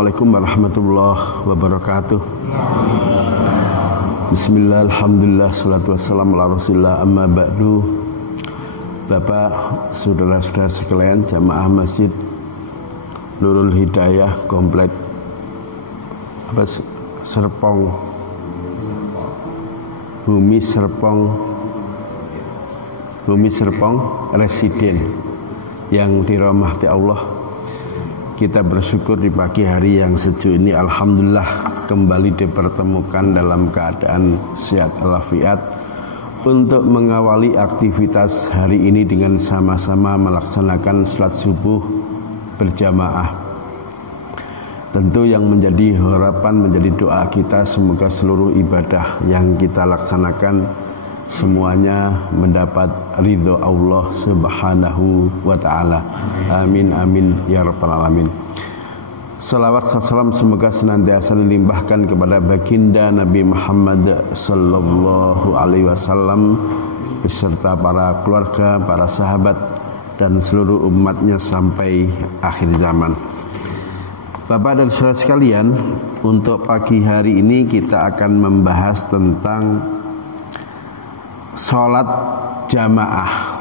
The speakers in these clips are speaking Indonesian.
Assalamualaikum warahmatullahi wabarakatuh. Bismillah, alhamdulillah, salatu wassalamu ala rasulillah, amma ba'du. Bapak, saudara-saudara sekalian, jamaah Masjid Nurul Hidayah Komplek Serpong, Bumi Serpong Residen yang dirahmati Allah. Kita bersyukur di pagi hari yang sejuk ini, alhamdulillah kembali dipertemukan dalam keadaan sehat walafiat untuk mengawali aktivitas hari ini dengan sama-sama melaksanakan salat subuh berjamaah. Tentu yang menjadi harapan, menjadi doa kita, semoga seluruh ibadah yang kita laksanakan semuanya mendapat ridho Allah subhanahu wa ta'ala. Amin amin ya rabbal alamin. Salawat salam semoga senantiasa dilimpahkan kepada baginda Nabi Muhammad sallallahu alaihi wasallam beserta para keluarga, para sahabat dan seluruh umatnya sampai akhir zaman. Bapak dan saudara sekalian, untuk pagi hari ini kita akan membahas tentang sholat jamaah.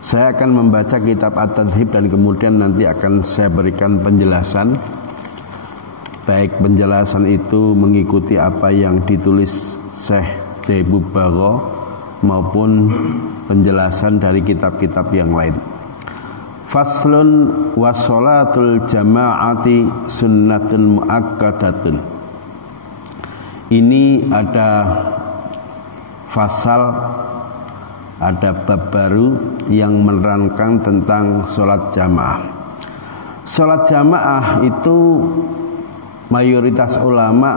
Saya akan membaca kitab At-Tadhib dan kemudian nanti akan saya berikan penjelasan. Baik penjelasan itu mengikuti apa yang ditulis Syekh Debu Baro maupun penjelasan dari kitab-kitab yang lain. Faslun wa sholatul jama'ati sunnatun mu'akkadatun. Ini ada fasal, ada bab baru yang menerangkan tentang sholat jamaah. Sholat jamaah itu mayoritas ulama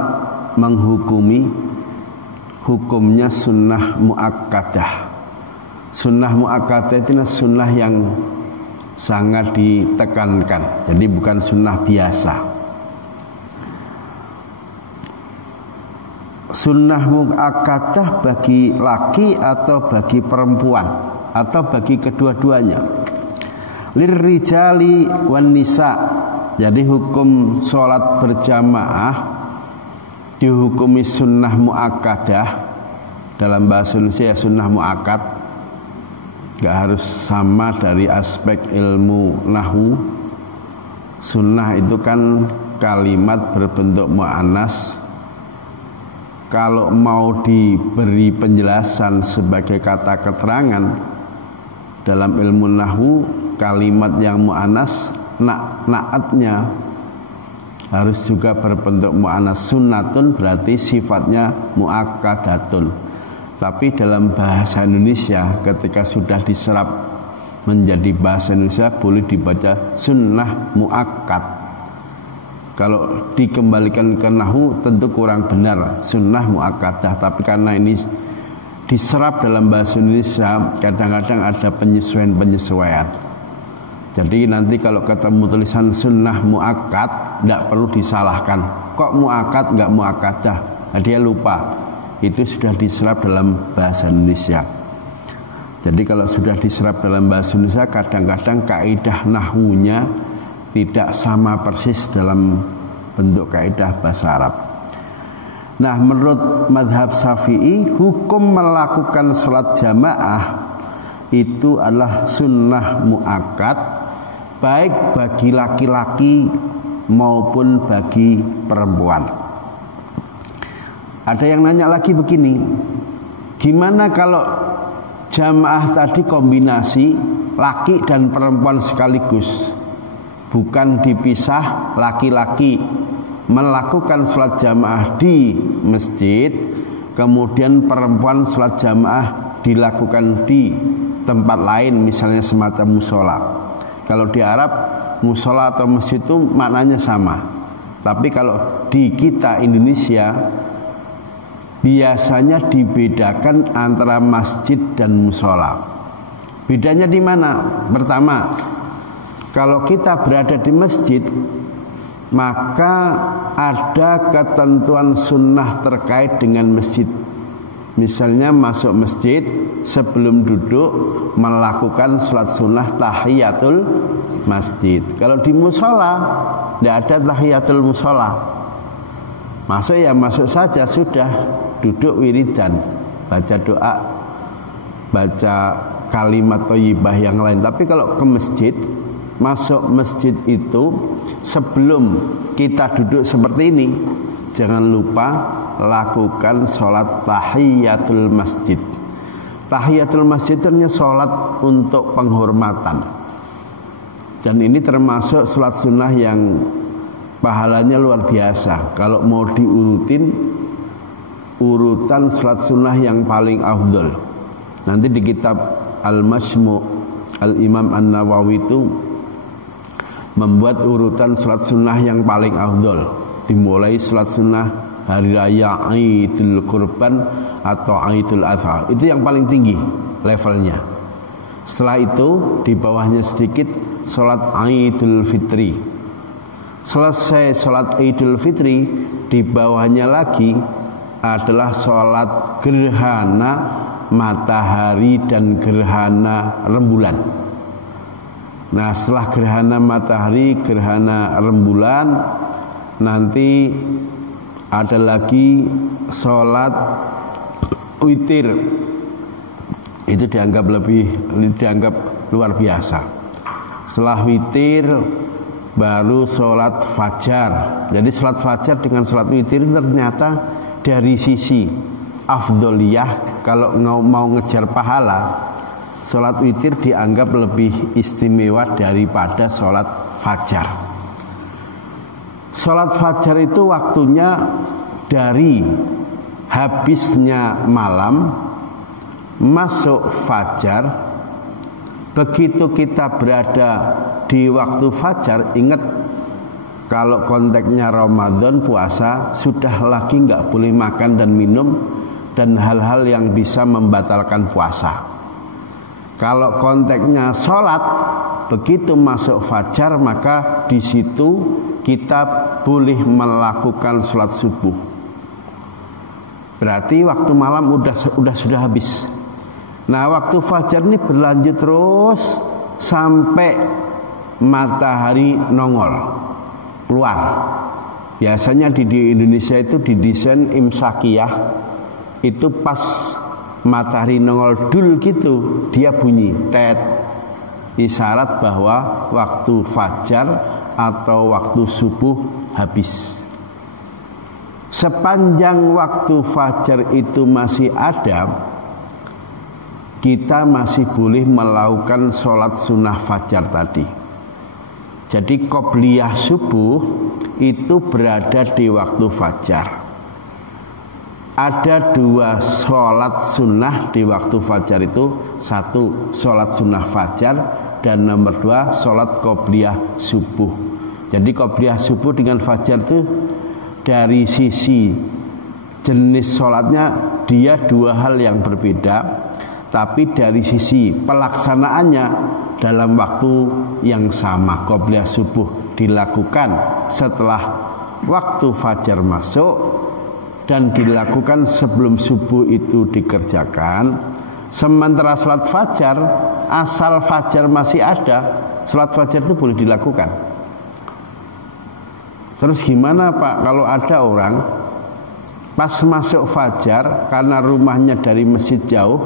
menghukumi hukumnya sunnah muakkadah. Sunnah muakkadah itu sunnah yang sangat ditekankan, jadi bukan sunnah biasa. Sunnah muakkadah bagi laki atau bagi perempuan atau bagi kedua-duanya. Lirrijali wan nisa. Jadi hukum sholat berjamaah dihukumi sunnah muakkadah. Dalam bahasa Indonesia sunnah muakkad. Gak harus sama dari aspek ilmu nahwu. Sunnah itu kan kalimat berbentuk muannas. Kalau mau diberi penjelasan sebagai kata keterangan dalam ilmu nahwu, kalimat yang mu'anas naatnya harus juga berbentuk mu'anas. Sunnatun berarti sifatnya mu'akkadatun. Tapi dalam bahasa Indonesia ketika sudah diserap menjadi bahasa Indonesia boleh dibaca sunnah mu'akkad. Kalau dikembalikan ke nahwu tentu kurang benar, sunnah muakkadah. Tapi karena ini diserap dalam bahasa Indonesia, kadang-kadang ada penyesuaian-penyesuaian. Jadi nanti kalau ketemu tulisan sunnah muakkad, tidak perlu disalahkan. Kok muakkad nggak muakkadah? Nah, dia lupa. Itu sudah diserap dalam bahasa Indonesia. Jadi kalau sudah diserap dalam bahasa Indonesia, kadang-kadang kaidah nahwunya tidak sama persis dalam bentuk kaidah bahasa Arab. Nah, menurut madhab Syafi'i, hukum melakukan sholat jamaah itu adalah sunnah muakkad, baik bagi laki-laki maupun bagi perempuan. Ada yang nanya lagi begini, gimana kalau jamaah tadi kombinasi laki dan perempuan sekaligus? Bukan dipisah, laki-laki melakukan sholat jamaah di masjid, kemudian perempuan sholat jamaah dilakukan di tempat lain, misalnya semacam musola. Kalau di Arab, musola atau masjid itu maknanya sama. Tapi kalau di kita Indonesia, biasanya dibedakan antara masjid dan musola. Bedanya di mana? Pertama, kalau kita berada di masjid, maka ada ketentuan sunnah terkait dengan masjid. Misalnya masuk masjid, sebelum duduk melakukan sholat sunnah tahiyatul masjid. Kalau di musola tidak ada tahiyatul musola, masuk ya masuk saja, sudah duduk wiridan, baca doa, baca kalimat thayyibah yang lain. Tapi kalau ke masjid, masuk masjid itu sebelum kita duduk seperti ini, jangan lupa lakukan sholat tahiyatul masjid. Tahiyatul masjid ternyata sholat untuk penghormatan, dan ini termasuk sholat sunnah yang pahalanya luar biasa. Kalau mau diurutin, urutan sholat sunnah yang paling afdol, nanti di kitab Al-Majmu' Al-Imam An-Nawawi itu membuat urutan sholat sunnah yang paling afdol. Dimulai sholat sunnah hari raya Idul Kurban atau Idul Adha, itu yang paling tinggi levelnya. Setelah itu di bawahnya sedikit sholat Idul Fitri. Selesai sholat Idul Fitri, di bawahnya lagi adalah sholat gerhana matahari dan gerhana rembulan. Nah, setelah gerhana matahari, gerhana rembulan, nanti ada lagi sholat witir. Itu dianggap luar biasa. Setelah witir baru sholat fajar. Jadi sholat fajar dengan sholat witir ternyata dari sisi afdoliyah, kalau mau ngejar pahala, sholat witir dianggap lebih istimewa daripada sholat fajar. Sholat fajar itu waktunya dari habisnya malam masuk fajar. Begitu kita berada di waktu fajar, ingat kalau konteksnya Ramadan puasa, sudah lagi nggak boleh makan dan minum dan hal-hal yang bisa membatalkan puasa. Kalau konteksnya sholat, begitu masuk fajar maka di situ kita boleh melakukan sholat subuh. Berarti waktu malam sudah habis. Nah, waktu fajar ini berlanjut terus sampai matahari nongol keluar. Biasanya di Indonesia itu didesain imsakiyah, itu pas matahari nongol dul gitu dia bunyi tet, isyarat bahwa waktu fajar atau waktu subuh habis. Sepanjang waktu fajar itu masih ada, kita masih boleh melakukan sholat sunnah fajar tadi. Jadi qobliyah subuh itu berada di waktu fajar. Ada dua sholat sunnah di waktu fajar itu. Satu sholat sunnah fajar, dan nomor dua sholat qobliyah subuh. Jadi qobliyah subuh dengan fajar itu dari sisi jenis sholatnya dia dua hal yang berbeda, tapi dari sisi pelaksanaannya dalam waktu yang sama. Qobliyah subuh dilakukan setelah waktu fajar masuk dan dilakukan sebelum subuh itu dikerjakan. Sementara sholat fajar, asal fajar masih ada, sholat fajar itu boleh dilakukan. Terus gimana Pak kalau ada orang pas masuk fajar karena rumahnya dari masjid jauh,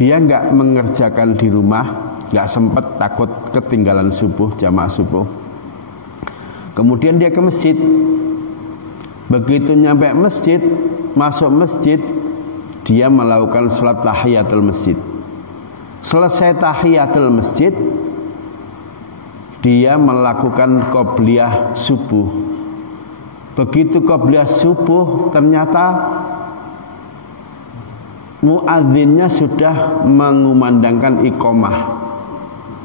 dia nggak mengerjakan di rumah, nggak sempat, takut ketinggalan subuh, jamaah subuh. Kemudian dia ke masjid. Begitu nyampe masjid, masuk masjid, dia melakukan sholat tahiyatul masjid. Selesai tahiyatul masjid, dia melakukan qobliyah subuh. Begitu qobliyah subuh, ternyata muadzinnya sudah mengumandangkan iqomah.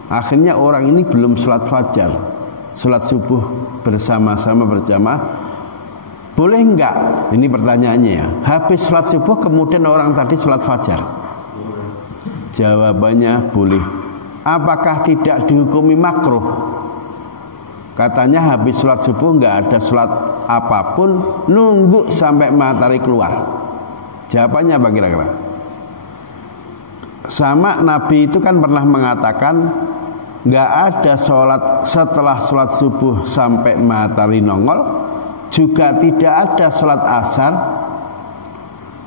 Akhirnya orang ini belum sholat fajar, sholat subuh bersama-sama berjamaah. Boleh enggak? Ini pertanyaannya ya. Habis sholat subuh kemudian orang tadi sholat fajar. Jawabannya boleh. Apakah tidak dihukumi makruh? Katanya habis sholat subuh enggak ada sholat apapun, nunggu sampai matahari keluar. Jawabannya apa kira-kira? Sama Nabi itu kan pernah mengatakan nggak ada sholat setelah sholat subuh sampai matahari nongol, juga tidak ada sholat asar,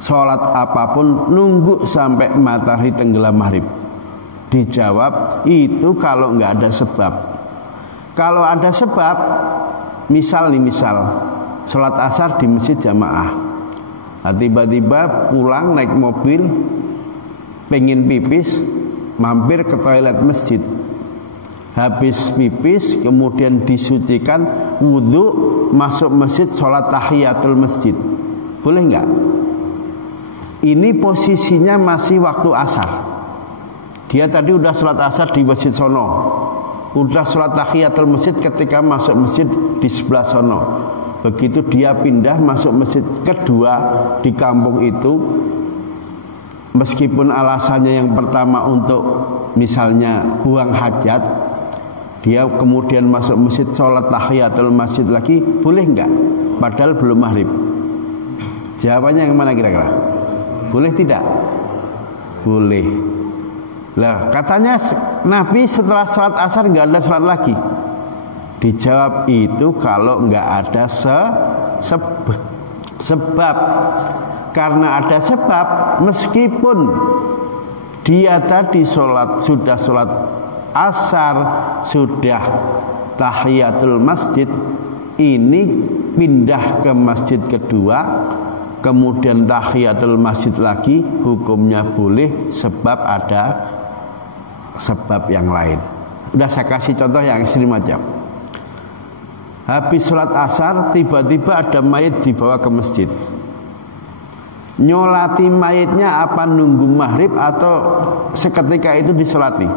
sholat apapun nunggu sampai matahari tenggelam maghrib. Dijawab itu kalau nggak ada sebab. Kalau ada sebab, misal sholat asar di masjid jamaah, nah, tiba-tiba pulang naik mobil, pengen pipis, mampir ke toilet masjid. Habis pipis, kemudian disucikan, wudhu, masuk masjid, sholat tahiyatul masjid. Boleh nggak? Ini posisinya masih waktu asar. Dia tadi udah sholat asar di masjid sono, udah sholat tahiyatul masjid ketika masuk masjid di sebelah sono. Begitu dia pindah masuk masjid kedua di kampung itu, meskipun alasannya yang pertama untuk misalnya buang hajat, dia kemudian masuk masjid sholat tahiyatul masjid lagi, boleh enggak? Padahal belum maghrib. Jawabannya yang mana kira-kira? Boleh tidak? Boleh. Lah katanya Nabi setelah sholat asar enggak ada sholat lagi. Dijawab itu kalau nggak ada sebab. Karena ada sebab, meskipun dia tadi sudah sholat asar, sudah tahiyatul masjid, ini pindah ke masjid kedua, kemudian tahiyatul masjid lagi, hukumnya boleh sebab ada sebab yang lain. Udah saya kasih contoh yang ekstrim aja. Habis sholat asar, tiba-tiba ada mayit dibawa ke masjid. Nyolati mayitnya apa nunggu maghrib atau seketika itu disolati?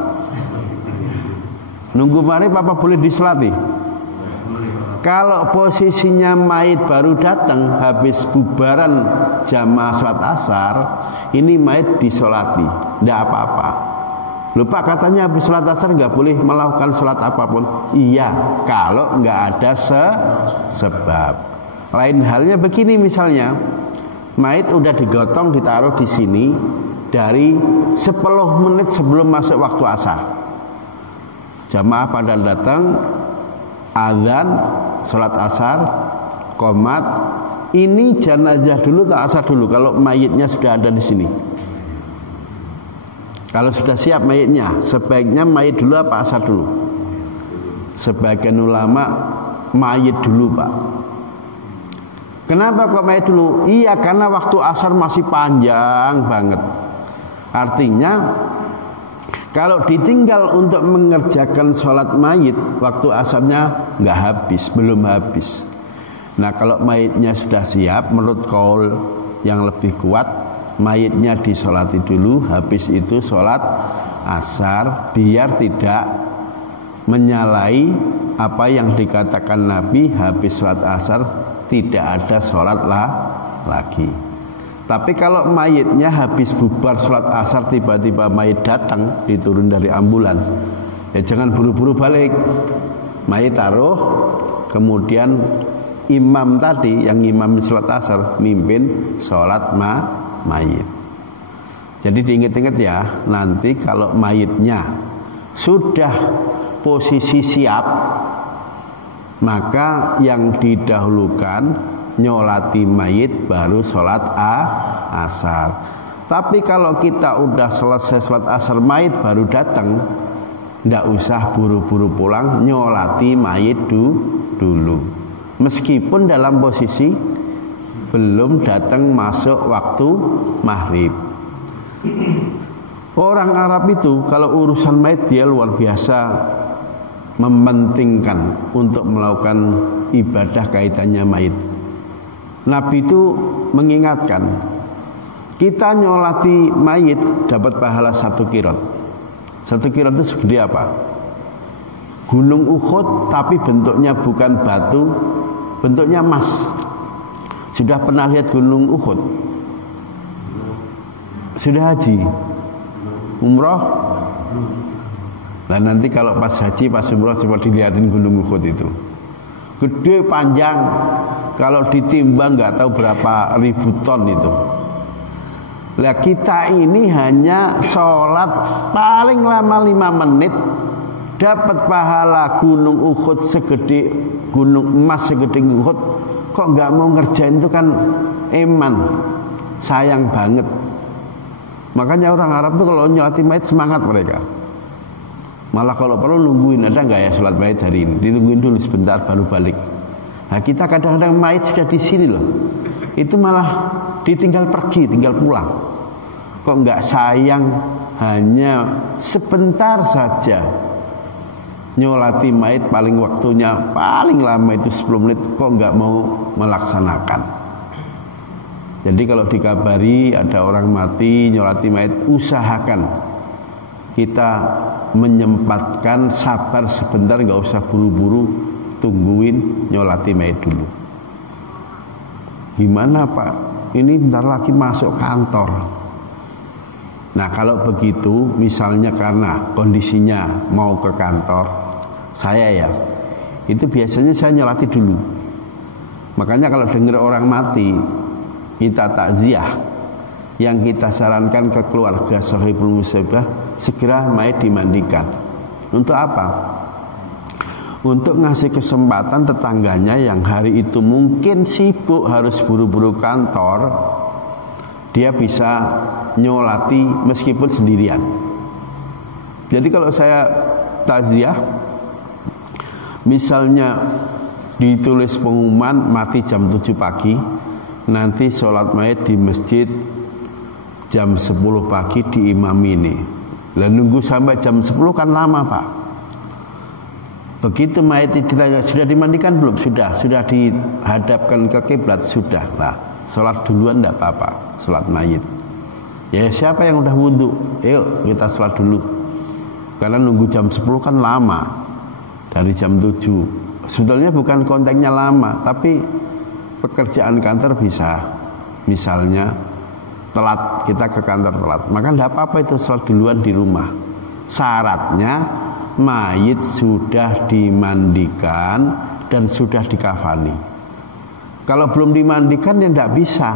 Nunggu maghrib apa boleh disolati? Kalau posisinya mayit baru datang habis bubaran jamaah sholat asar, ini mayit disolati, tidak apa-apa. Lupa katanya habis sholat asar nggak boleh melakukan sholat apapun. Iya, kalau nggak ada sebab. Lain halnya begini misalnya, mayit udah digotong ditaruh di sini dari 10 menit sebelum masuk waktu asar. Jamaah pada datang, azan, sholat asar, qomat. Ini jenazah dulu atau asar dulu? Kalau mayitnya sudah ada di sini. Kalau sudah siap mayitnya, sebaiknya mayit dulu apa asar dulu? Sebagian ulama mayit dulu, Pak. Kenapa kok mayit dulu? Iya, karena waktu asar masih panjang banget. Artinya kalau ditinggal untuk mengerjakan sholat mayit, waktu asarnya nggak habis, belum habis. Nah, kalau mayitnya sudah siap, menurut qaul yang lebih kuat, mayitnya disolati dulu, habis itu sholat asar, biar tidak menyalahi apa yang dikatakan Nabi, habis sholat asar tidak ada sholat lagi. Tapi kalau mayitnya habis bubar sholat asar, tiba-tiba mayit datang, diturun dari ambulan, ya jangan buru-buru balik. Mayit taruh, kemudian imam tadi yang imam sholat asar mimpin sholat mayit. Jadi diingat-ingat ya, nanti kalau mayitnya sudah posisi siap, maka yang didahulukan nyolati mayit baru sholat asar. Tapi kalau kita udah selesai sholat asar, mayit baru datang, ndak usah buru-buru pulang, nyolati mayit dulu. Meskipun dalam posisi belum datang masuk waktu maghrib. Orang Arab itu kalau urusan mayit dia luar biasa mementingkan untuk melakukan ibadah kaitannya mayit. Nabi itu mengingatkan, kita nyolati mayit dapat pahala 1 kirot. 1 kirot itu segede apa? Gunung Uhud, tapi bentuknya bukan batu, bentuknya emas. Sudah pernah lihat Gunung Uhud? Sudah haji? Umroh? Nah nanti kalau pas haji, pas umroh, coba dilihatin Gunung Uhud itu. Gede, panjang. Kalau ditimbang nggak tahu berapa ribu ton itu. Lah kita ini hanya sholat paling lama 5 menit dapat pahala gunung Uhud segede gunung emas segede Uhud, kok nggak mau ngerjain itu kan eman, sayang banget. Makanya orang Arab tuh kalau nyolati mayit semangat mereka. Malah kalau perlu nungguin, ada nggak ya sholat mayit hari ini, ditungguin dulu sebentar baru balik. Nah kita kadang-kadang mayit sudah di sini loh, itu malah ditinggal pergi, tinggal pulang. Kok nggak sayang hanya sebentar saja nyolati mayit, paling waktunya paling lama itu 10 menit, kok nggak mau melaksanakan. Jadi kalau dikabari ada orang mati nyolati mayit, usahakan kita menyempatkan, sabar sebentar, nggak usah buru-buru, tungguin nyolati mayit dulu. Gimana Pak? Ini bentar lagi masuk kantor. Nah kalau begitu, misalnya karena kondisinya mau ke kantor, saya ya, itu biasanya saya nyolati dulu. Makanya kalau dengar orang mati, kita takziah, yang kita sarankan ke keluarga sahibul musibah, segera mayit dimandikan. Untuk apa? Untuk ngasih kesempatan tetangganya yang hari itu mungkin sibuk harus buru-buru kantor, dia bisa nyolati meskipun sendirian. Jadi kalau saya takziah, misalnya ditulis pengumuman mati jam 7 pagi, nanti sholat mayit di masjid jam 10 pagi diimami ini. Lah nunggu sampai jam 10 kan lama Pak. Begitu mayit ditanya sudah dimandikan belum? Sudah dihadapkan ke kiblat, sudah. Nah, sholat duluan tidak apa-apa, sholat mayit. Ya siapa yang udah wudhu, yuk kita sholat dulu. Karena nunggu jam 10 kan lama, dari jam 7. Sebetulnya bukan konteksnya lama, tapi pekerjaan kantor bisa, misalnya telat, kita ke kantor telat, maka tidak apa-apa itu sholat duluan di rumah. Syaratnya mayit sudah dimandikan dan sudah dikafani. Kalau belum dimandikan ya tidak bisa.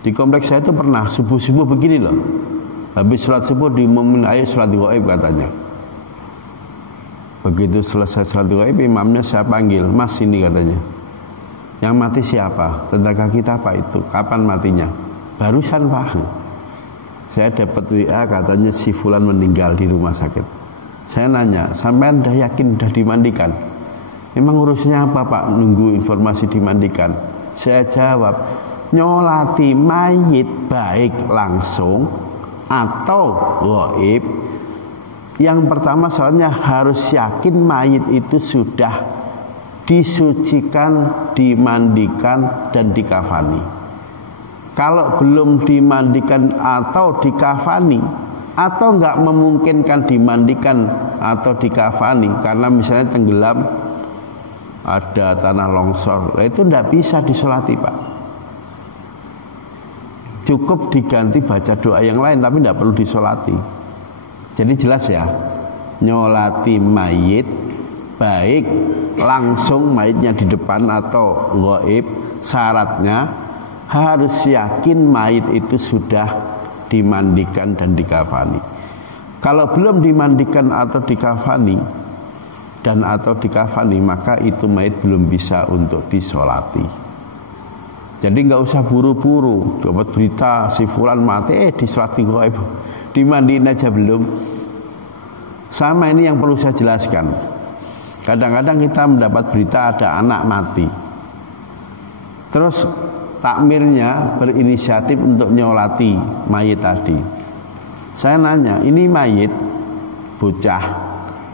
Di kompleks saya itu pernah subuh-subuh begini loh, habis sholat subuh diumumin ayo sholat ghaib katanya. Begitu selesai sholat ghaib, imamnya saya panggil, Mas ini katanya, yang mati siapa? Tetangga kita Pak itu. Kapan matinya? Barusan Pak. Saya dapat WA katanya si fulan meninggal di rumah sakit. Saya nanya, sampean dah yakin dah dimandikan? Memang urusnya apa Pak nunggu informasi dimandikan? Saya jawab, nyolati mayit baik langsung atau ghaib, yang pertama soalnya harus yakin mayit itu sudah disucikan, dimandikan dan dikafani. Kalau belum dimandikan atau dikafani, atau enggak memungkinkan dimandikan atau dikafani karena misalnya tenggelam, ada tanah longsor, itu enggak bisa disolati Pak. Cukup diganti baca doa yang lain, tapi enggak perlu disolati. Jadi jelas ya, nyolati mayit baik langsung mayitnya di depan atau ghaib, syaratnya harus yakin mayit itu sudah dimandikan dan dikafani. Kalau belum dimandikan atau dikafani maka itu mayit belum bisa untuk disolati. Jadi nggak usah buru-buru dapat berita si fulan mati disolati ghaib, dimandiin aja belum. Sama ini yang perlu saya jelaskan. Kadang-kadang kita mendapat berita ada anak mati, terus takmirnya berinisiatif untuk nyolati mayit tadi. Saya nanya, ini mayit bocah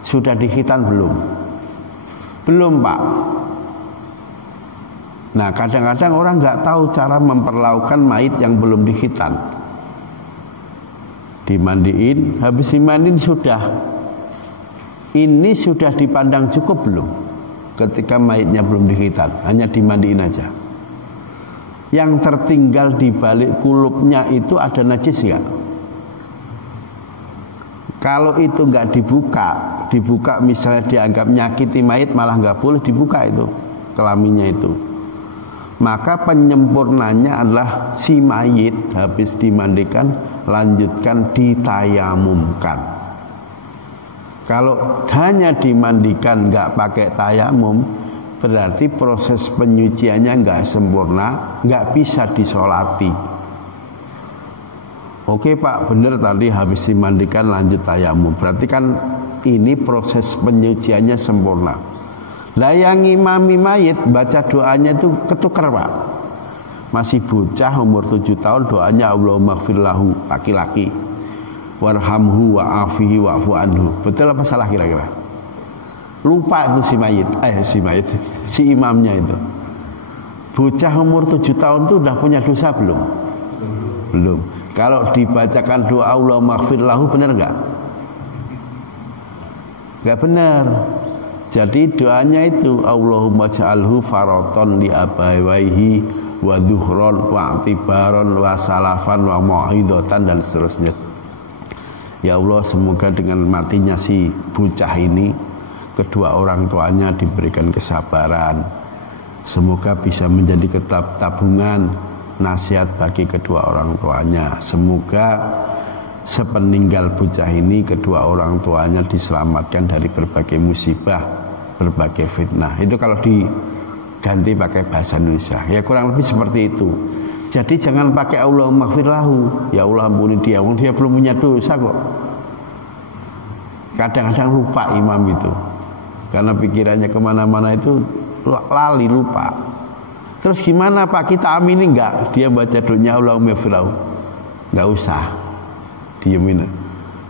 sudah dikhitan belum? Belum Pak. Nah kadang-kadang orang nggak tahu cara memperlakukan mayit yang belum dikhitan. Dimandiin, habis dimandiin sudah. Ini sudah dipandang cukup belum? Ketika mayitnya belum dikhitan, hanya dimandiin aja. Yang tertinggal di balik kulupnya itu ada najis nggak? Kalau itu nggak dibuka misalnya dianggap nyakiti mayit, malah nggak boleh dibuka itu kelaminnya itu. maka penyempurnanya adalah si mayit habis dimandikan lanjutkan ditayamumkan. Kalau hanya dimandikan nggak pakai tayamum, berarti proses penyuciannya nggak sempurna, nggak bisa disolati. Oke Pak, benar tadi habis dimandikan lanjut tayamum, berarti kan ini proses penyuciannya sempurna. Lah yang ngimami mayit baca doanya itu ketukar Pak. Masih bocah umur 7 tahun doanya Allahumma ighfir lahu, laki-laki, warhamhu wa'afihi wa'fu anhu. Betul apa salah kira-kira? Lupa itu si imamnya itu. Bocah umur 7 tahun itu udah punya dosa belum? Belum. Kalau dibacakan doa Allahumma ighfir lahu benar enggak? Enggak benar. Jadi doanya itu Allahumma ja'alhu faraton li abawaihi wa dhuhron wa i'tibaron wa salafan wa mau'idatan dan seterusnya. Ya Allah, semoga dengan matinya si bocah ini kedua orang tuanya diberikan kesabaran. Semoga bisa menjadi tabungan nasihat bagi kedua orang tuanya. Semoga sepeninggal bocah ini kedua orang tuanya diselamatkan dari berbagai musibah, berbagai fitnah. Itu kalau diganti pakai bahasa Indonesia, ya kurang lebih seperti itu. Jadi jangan pakai Allahumma ighfir lahu, ya Allah ampuni dia, dia belum punya dosa kok. Kadang-kadang lupa imam itu, karena pikirannya kemana-mana itu lali, lupa. Terus gimana Pak, kita amini enggak? Dia baca doanya Allahumma ighfir lahu, enggak usah, diemin.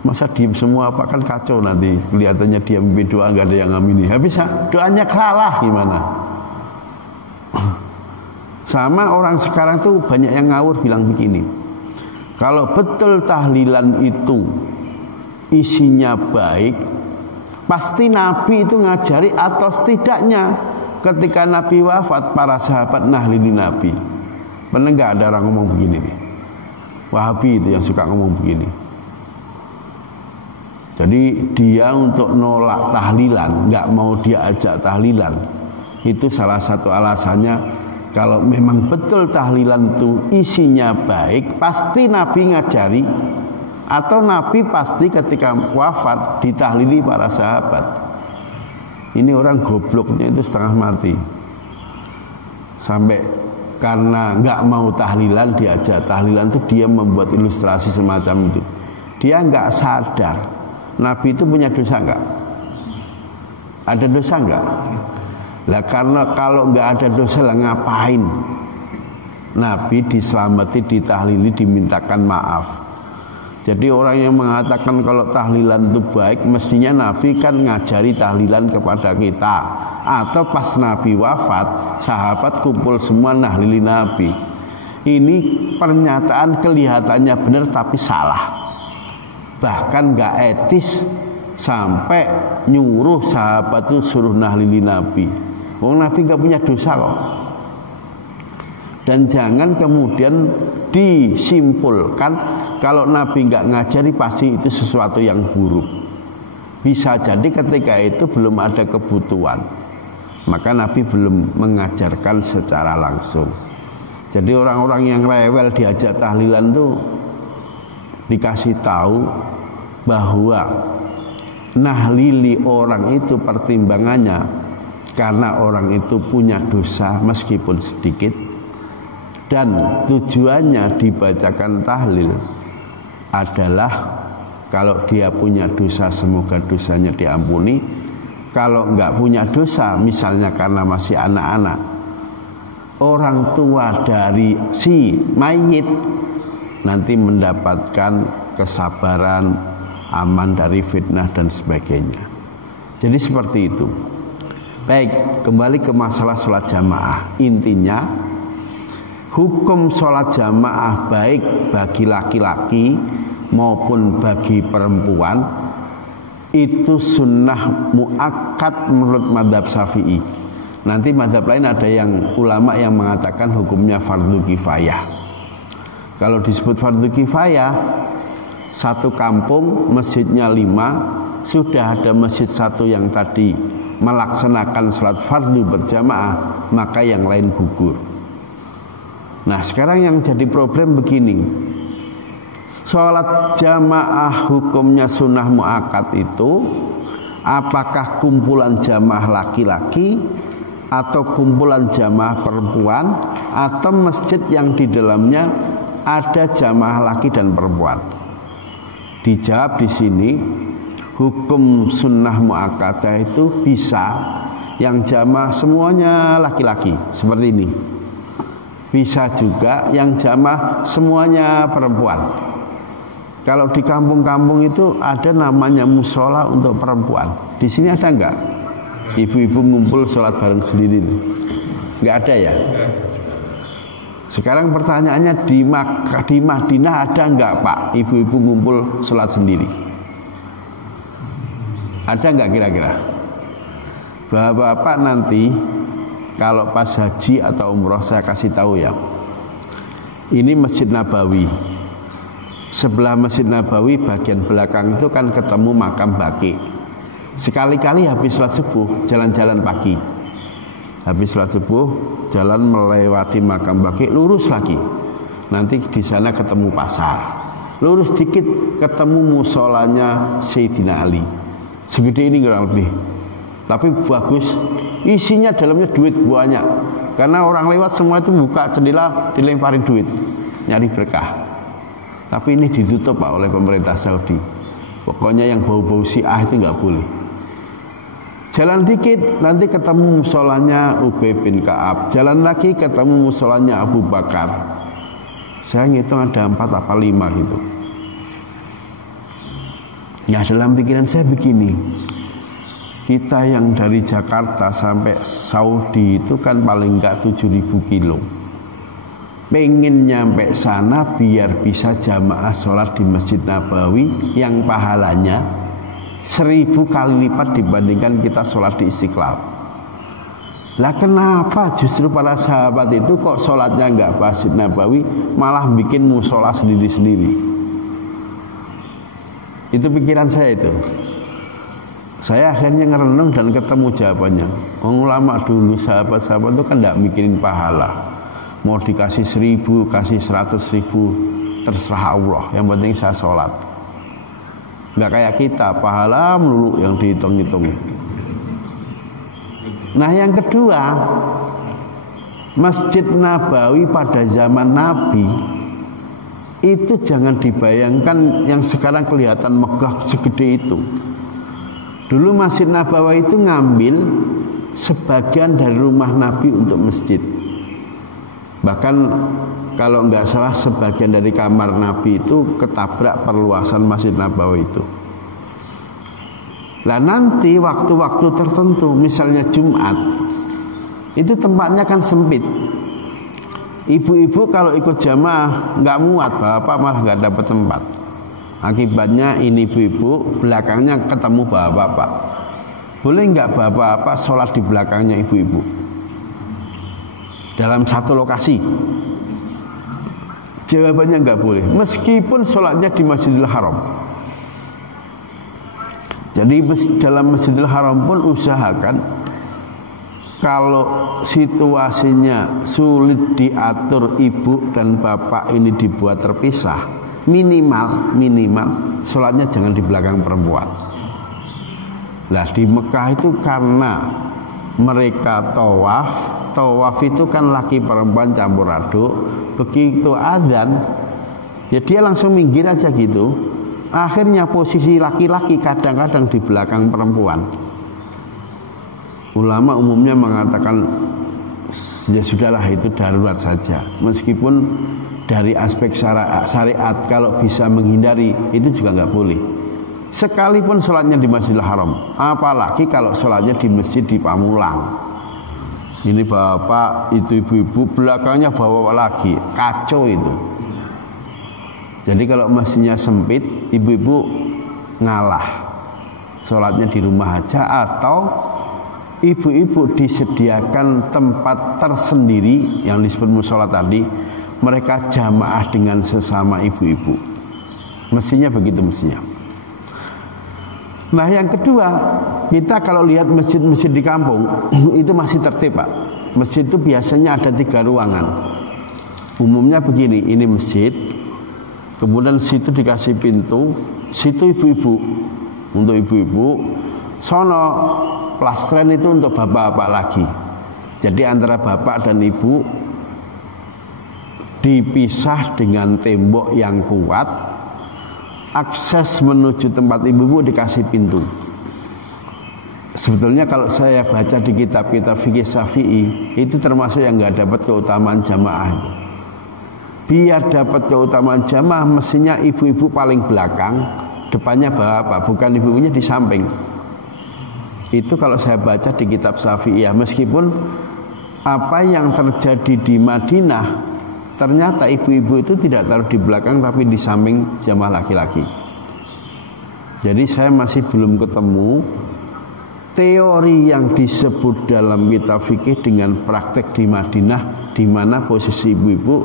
Masa diem semua Pak, kan kacau nanti. Kelihatannya dia mimpin doa enggak ada yang amini. Habis doanya kalah gimana? Sama orang sekarang tuh banyak yang ngawur bilang begini. Kalau betul tahlilan itu isinya baik, pasti Nabi itu ngajari, atau setidaknya ketika Nabi wafat para sahabat nahlilin Nabi. Pernah enggak ada orang ngomong begini nih? Wahabi itu yang suka ngomong begini. Jadi dia untuk nolak tahlilan, nggak mau diajak tahlilan, itu salah satu alasannya. Kalau memang betul tahlilan itu isinya baik, pasti Nabi ngajari, atau Nabi pasti ketika wafat ditahlili para sahabat. Ini orang gobloknya itu setengah mati, sampai karena nggak mau tahlilan diajak tahlilan, itu dia membuat ilustrasi semacam itu. Dia nggak sadar Nabi itu punya dosa enggak? Ada dosa enggak? Lah karena kalau enggak ada dosa lah ngapain Nabi diselamati, ditahlili, dimintakan maaf. Jadi orang yang mengatakan kalau tahlilan itu baik, mestinya Nabi kan ngajari tahlilan kepada kita. Atau pas Nabi wafat, sahabat kumpul semua nahlili Nabi. Ini pernyataan kelihatannya benar tapi salah. Bahkan gak etis sampai nyuruh sahabat itu suruh nahlili Nabi. Wong Nabi gak punya dosa kok. Dan jangan kemudian disimpulkan kalau Nabi gak ngajari pasti itu sesuatu yang buruk. Bisa jadi ketika itu belum ada kebutuhan, maka Nabi belum mengajarkan secara langsung. Jadi orang-orang yang rewel diajak tahlilan itu dikasih tahu bahwa nahlili orang itu pertimbangannya karena orang itu punya dosa meskipun sedikit, dan tujuannya dibacakan tahlil adalah kalau dia punya dosa semoga dosanya diampuni. Kalau enggak punya dosa, misalnya karena masih anak-anak, orang tua dari si mayit nanti mendapatkan kesabaran, aman dari fitnah dan sebagainya. Jadi seperti itu. Baik, kembali ke masalah sholat jamaah. Intinya hukum sholat jamaah baik bagi laki-laki maupun bagi perempuan itu sunnah muakkad menurut mazhab Syafi'i. Nanti mazhab lain ada yang ulama yang mengatakan hukumnya fardu kifayah. Kalau disebut fardu kifayah, satu kampung masjidnya 5, sudah ada masjid satu yang tadi melaksanakan sholat fardu berjamaah, maka yang lain gugur. Nah sekarang yang jadi problem begini, sholat jamaah hukumnya sunnah muakkad itu apakah kumpulan jamaah laki-laki atau kumpulan jamaah perempuan, atau masjid yang di dalamnya ada jamaah laki dan perempuan? Dijawab di sini, hukum sunnah muakkadah itu bisa yang jamaah semuanya laki-laki seperti ini, bisa juga yang jamaah semuanya perempuan. Kalau di kampung-kampung itu ada namanya musola untuk perempuan. Di sini ada enggak? Ibu-ibu ngumpul sholat bareng sendiri. Enggak ada ya? Sekarang pertanyaannya, di Madinah ada enggak Pak ibu-ibu ngumpul sholat sendiri? Ada enggak kira-kira? Bapak-bapak nanti kalau pas haji atau umroh saya kasih tahu ya. Ini Masjid Nabawi. Sebelah Masjid Nabawi bagian belakang itu kan ketemu makam Baqi. Sekali-kali habis sholat subuh jalan-jalan pagi. Habis sholat subuh jalan melewati makam Baqi, lurus lagi. Nanti di sana ketemu pasar. Lurus dikit ketemu musolanya Sayyidina Ali. Segede ini kurang lebih. Tapi bagus. Isinya dalamnya duit banyak. Karena orang lewat semua itu buka jendela dilemparin duit, nyari berkah. Tapi ini ditutup Pak oleh pemerintah Saudi. Pokoknya yang bau-bau Syiah itu nggak boleh. Jalan dikit nanti ketemu musolanya Ubay bin Ka'ab. Jalan lagi ketemu musolanya Abu Bakar. Saya ngitung ada 4 apa 5 gitu. Ya dalam pikiran saya begini, kita yang dari Jakarta sampai Saudi itu kan paling enggak 7.000 kilo. Pengen nyampe sana biar bisa jamaah sholat di Masjid Nabawi yang pahalanya 1000 kali lipat dibandingkan kita sholat di Istiqlal. Lah kenapa justru para sahabat itu kok sholatnya enggak Masjid Nabawi, malah bikin musola sendiri-sendiri? Itu pikiran saya itu. Saya akhirnya ngerenung dan ketemu jawabannya. Ulama dulu, sahabat-sahabat itu kan enggak mikirin pahala. Mau dikasih 1000, kasih 100.000, terserah Allah. Yang penting saya sholat. Nggak kayak kita, pahala melulu yang dihitung-hitung. Nah yang kedua, Masjid Nabawi pada zaman Nabi itu jangan dibayangkan yang sekarang kelihatan megah segede itu. Dulu Masjid Nabawi itu ngambil sebagian dari rumah Nabi untuk masjid. Bahkan kalau nggak salah sebagian dari kamar Nabi itu ketabrak perluasan Masjid Nabawi itu. Lah nanti waktu-waktu tertentu, misalnya Jumat, itu tempatnya kan sempit. Ibu-ibu kalau ikut jamaah nggak muat, bapak malah nggak dapat tempat. Akibatnya ini ibu-ibu belakangnya ketemu bapak-bapak. Boleh nggak bapak-bapak sholat di belakangnya ibu-ibu dalam satu lokasi? Jawabannya nggak boleh, meskipun sholatnya di Masjidil Haram. Jadi dalam Masjidil Haram pun usahakan kalau situasinya sulit diatur ibu dan bapak ini dibuat terpisah, minimal sholatnya jangan di belakang perempuan. Lah di Mekah itu karena mereka tawaf itu kan laki perempuan campur aduk. Begitu azan ya dia langsung minggir aja gitu. Akhirnya posisi laki-laki kadang-kadang di belakang perempuan. Ulama umumnya mengatakan ya sudahlah, itu darurat saja. Meskipun dari aspek syariat kalau bisa menghindari itu juga nggak boleh. Sekalipun sholatnya di Masjidil Haram, apalagi kalau sholatnya di masjid di Pamulang. Ini bapak, itu ibu-ibu, belakangnya bawa lagi, kacau itu. Jadi kalau masjidnya sempit, ibu-ibu ngalah, sholatnya di rumah aja, atau ibu-ibu disediakan tempat tersendiri yang disebut musola tadi, mereka jamaah dengan sesama ibu-ibu. Mestinya begitu mestinya. Nah yang kedua, kita kalau lihat masjid-masjid di kampung itu masih tertib Pak. Masjid itu biasanya ada 3 ruangan. Umumnya begini, ini masjid, kemudian situ dikasih pintu, situ ibu-ibu, untuk ibu-ibu, sono plastren itu untuk bapak-bapak lagi. Jadi antara bapak dan ibu dipisah dengan tembok yang kuat, akses menuju tempat ibu-ibu dikasih pintu. Sebetulnya kalau saya baca di kitab-kitab fikih Syafi'i, itu termasuk yang nggak dapat keutamaan jamaah. Biar dapat keutamaan jamaah, mestinya ibu-ibu paling belakang, depannya bapak, bukan ibu-ibunya di samping. Itu kalau saya baca di kitab Syafi'iyah. Meskipun apa yang terjadi di Madinah, ternyata ibu-ibu itu tidak taruh di belakang tapi di samping jamaah laki-laki. Jadi saya masih belum ketemu teori yang disebut dalam kitab fikih dengan praktek di Madinah, di mana posisi ibu-ibu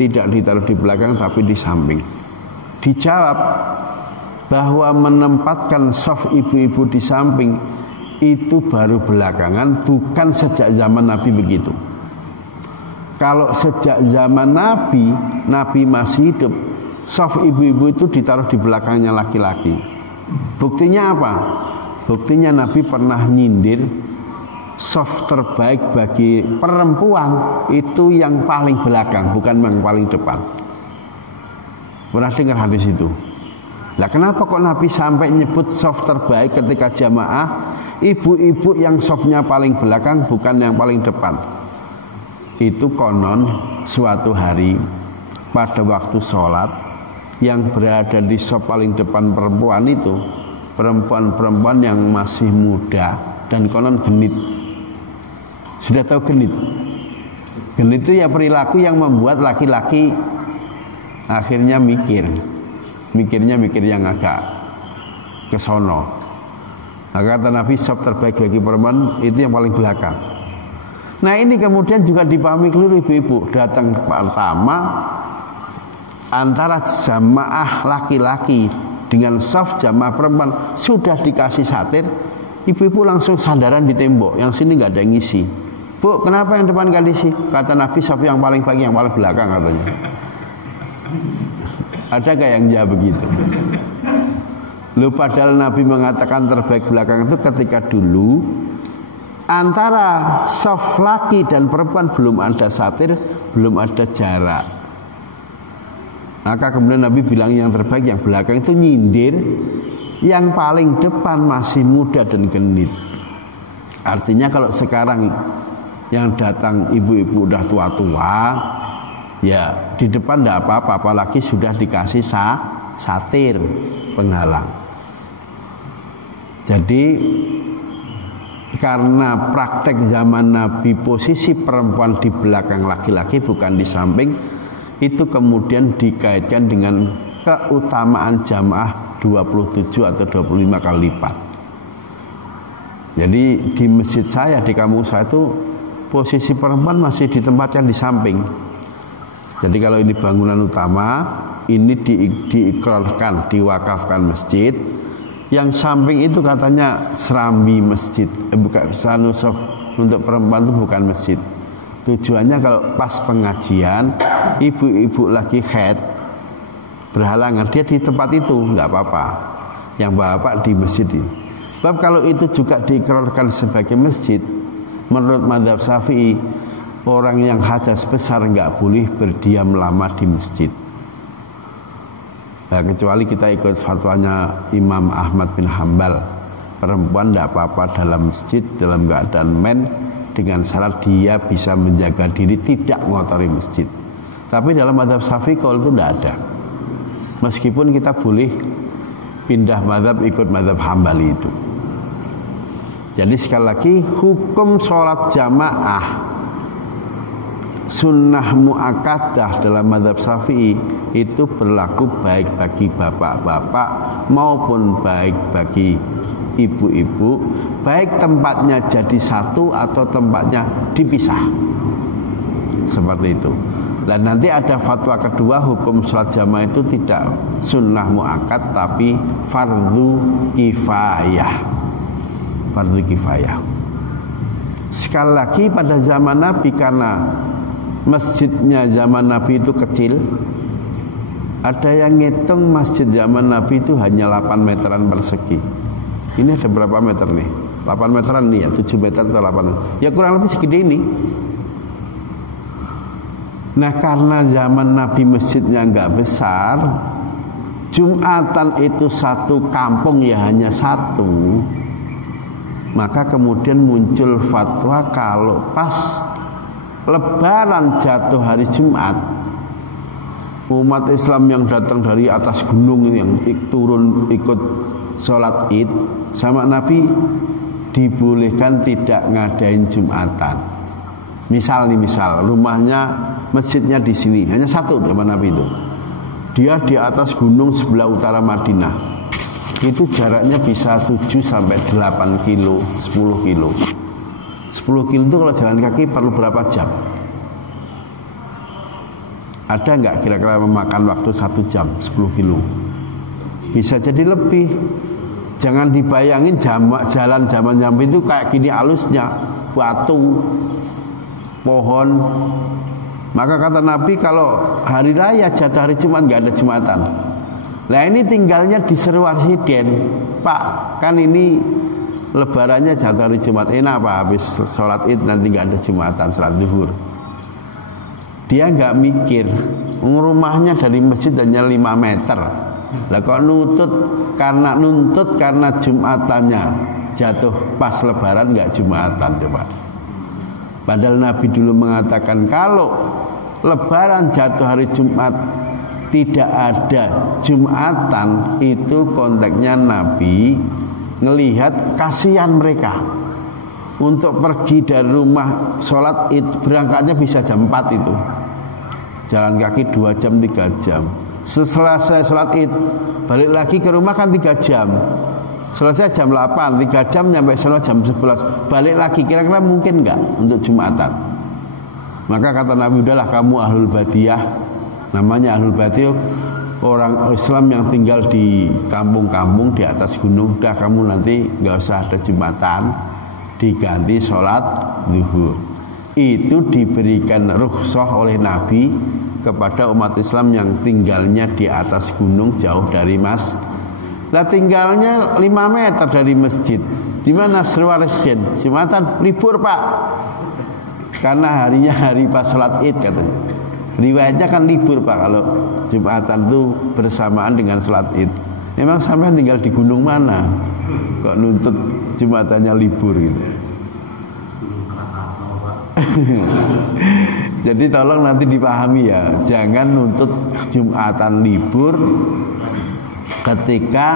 tidak ditaruh di belakang tapi di samping. Dijawab bahwa menempatkan saf ibu-ibu di samping itu baru belakangan, bukan sejak zaman Nabi begitu. Kalau sejak zaman Nabi, Nabi masih hidup, saf ibu-ibu itu ditaruh di belakangnya laki-laki. Buktinya apa? Buktinya Nabi pernah nyindir saf terbaik bagi perempuan itu yang paling belakang, bukan yang paling depan. Pernah dengar hadis itu? Nah, kenapa kok Nabi sampai nyebut saf terbaik ketika jamaah, ibu-ibu yang safnya paling belakang bukan yang paling depan? Itu konon suatu hari pada waktu sholat, yang berada di saf paling depan perempuan itu perempuan-perempuan yang masih muda dan konon genit. Sudah tahu genit? Genit itu ya perilaku yang membuat laki-laki akhirnya mikirnya yang agak kesono. Nah, kata Nabi, saf terbaik bagi perempuan itu yang paling belakang. Nah, ini kemudian juga dipahami keliru ibu-ibu. Datang pertama antara jamaah laki-laki dengan saf jamaah perempuan sudah dikasih satir, ibu-ibu langsung sandaran di tembok, yang sini nggak ada yang ngisi. Bu, kenapa yang depan gak diisi? Kata Nabi, saf yang paling pagi, yang paling belakang katanya. Ada gak yang jawab begitu? Loh, padahal Nabi mengatakan terbaik belakang itu ketika dulu antara saf laki dan perempuan belum ada satir, belum ada jarak. Maka kemudian Nabi bilang yang terbaik yang belakang, itu nyindir yang paling depan masih muda dan genit. Artinya kalau sekarang yang datang ibu-ibu udah tua-tua, ya di depan tidak apa-apa, apalagi sudah dikasih satir penghalang. Jadi karena praktek zaman Nabi posisi perempuan di belakang laki-laki bukan di samping, itu kemudian dikaitkan dengan keutamaan jamaah 27 atau 25 kali lipat. Jadi di masjid saya, di kampung saya itu posisi perempuan masih ditempatkan di samping. Jadi kalau ini bangunan utama, ini diikrarkan, diwakafkan masjid. Yang samping itu katanya serambi masjid, bukan sanusaf untuk perempuan itu bukan masjid. Tujuannya kalau pas pengajian, ibu-ibu lagi haid berhalangan, dia di tempat itu nggak apa-apa. Yang bapak di masjid ini. Sebab kalau itu juga diikrarkan sebagai masjid, menurut mazhab Syafi'i, orang yang hadas besar nggak boleh berdiam lama di masjid. Nah, kecuali kita ikut fatwanya Imam Ahmad bin Hambal, perempuan tidak apa-apa dalam masjid dalam keadaan men, dengan syarat dia bisa menjaga diri tidak mengotori masjid. Tapi dalam mazhab Syafi'i kalau itu tidak ada. Meskipun kita boleh pindah mazhab ikut mazhab Hambali itu. Jadi sekali lagi, hukum sholat jamaah sunnah mu'akkadah dalam mazhab Syafi'i itu berlaku baik bagi bapak-bapak maupun baik bagi ibu-ibu, baik tempatnya jadi satu atau tempatnya dipisah. Seperti itu. Dan nanti ada fatwa kedua, hukum sholat jamaah itu tidak sunnah mu'akkad tapi fardu kifayah. Fardu kifayah. Sekali lagi pada zaman Nabi, karena masjidnya zaman Nabi itu kecil. Ada yang ngitung masjid zaman Nabi itu hanya 8 meteran persegi. Ini ada berapa meter nih? 8 meteran nih ya, 7 meter atau 8. Ya kurang lebih segede ini. Nah karena zaman Nabi masjidnya nggak besar, Jumatan itu satu kampung ya hanya satu, maka kemudian muncul fatwa kalau pas Lebaran jatuh hari Jumat, umat Islam yang datang dari atas gunung ini yang turun ikut sholat id sama Nabi dibolehkan tidak ngadain Jumatan. Misal rumahnya, masjidnya di sini hanya satu zaman Nabi itu. Dia di atas gunung sebelah utara Madinah. Itu jaraknya bisa 7 sampai 8 kilo, 10 kilo. 10 kilo itu kalau jalan kaki perlu berapa jam? Ada nggak kira-kira memakan waktu 1 jam 10 kilo? Bisa jadi lebih. Jangan dibayangin jalan zaman itu kayak gini halusnya, batu, pohon. Maka kata Nabi kalau hari raya jatuh hari Jumat nggak ada Jumatan. Nah ini tinggalnya di seru residen, Pak, kan ini Lebarannya jatuh hari Jumat. Enak Pak, habis sholat id nanti nggak ada Jumatan, sholat zuhur. Dia nggak mikir, rumahnya dari masjid hanya 5 meter. Lah kok nuntut karena Jumatannya jatuh pas Lebaran nggak Jumatan coba. Padahal Nabi dulu mengatakan kalau Lebaran jatuh hari Jumat tidak ada Jumatan, itu konteksnya Nabi ngelihat kasihan mereka untuk pergi dari rumah sholat id, berangkatnya bisa jam 4 itu, jalan kaki 2 jam 3 jam. Selesai sholat id balik lagi ke rumah kan 3 jam. Selesai jam 8, 3 jam nyampe sana jam 11, balik lagi. Kira-kira mungkin nggak untuk Jumatan? Maka kata Nabi, udahlah kamu ahlul badiyah. Namanya ahlul badiyah orang Islam yang tinggal di kampung-kampung di atas gunung. Udah kamu nanti nggak usah ada Jumatan, diganti sholat zuhur. Itu diberikan rukhsah oleh Nabi kepada umat Islam yang tinggalnya di atas gunung jauh dari Lah tinggalnya 5 meter dari masjid. Di mana seru residen? Jumatan libur Pak. Karena harinya hari pas sholat id katanya. Riwayatnya kan libur Pak kalau Jumatan itu bersamaan dengan sholat id. Memang sampai tinggal di gunung mana? Kok nuntut Jumatannya libur gitu. Jadi tolong nanti dipahami ya, jangan nuntut Jumatan libur ketika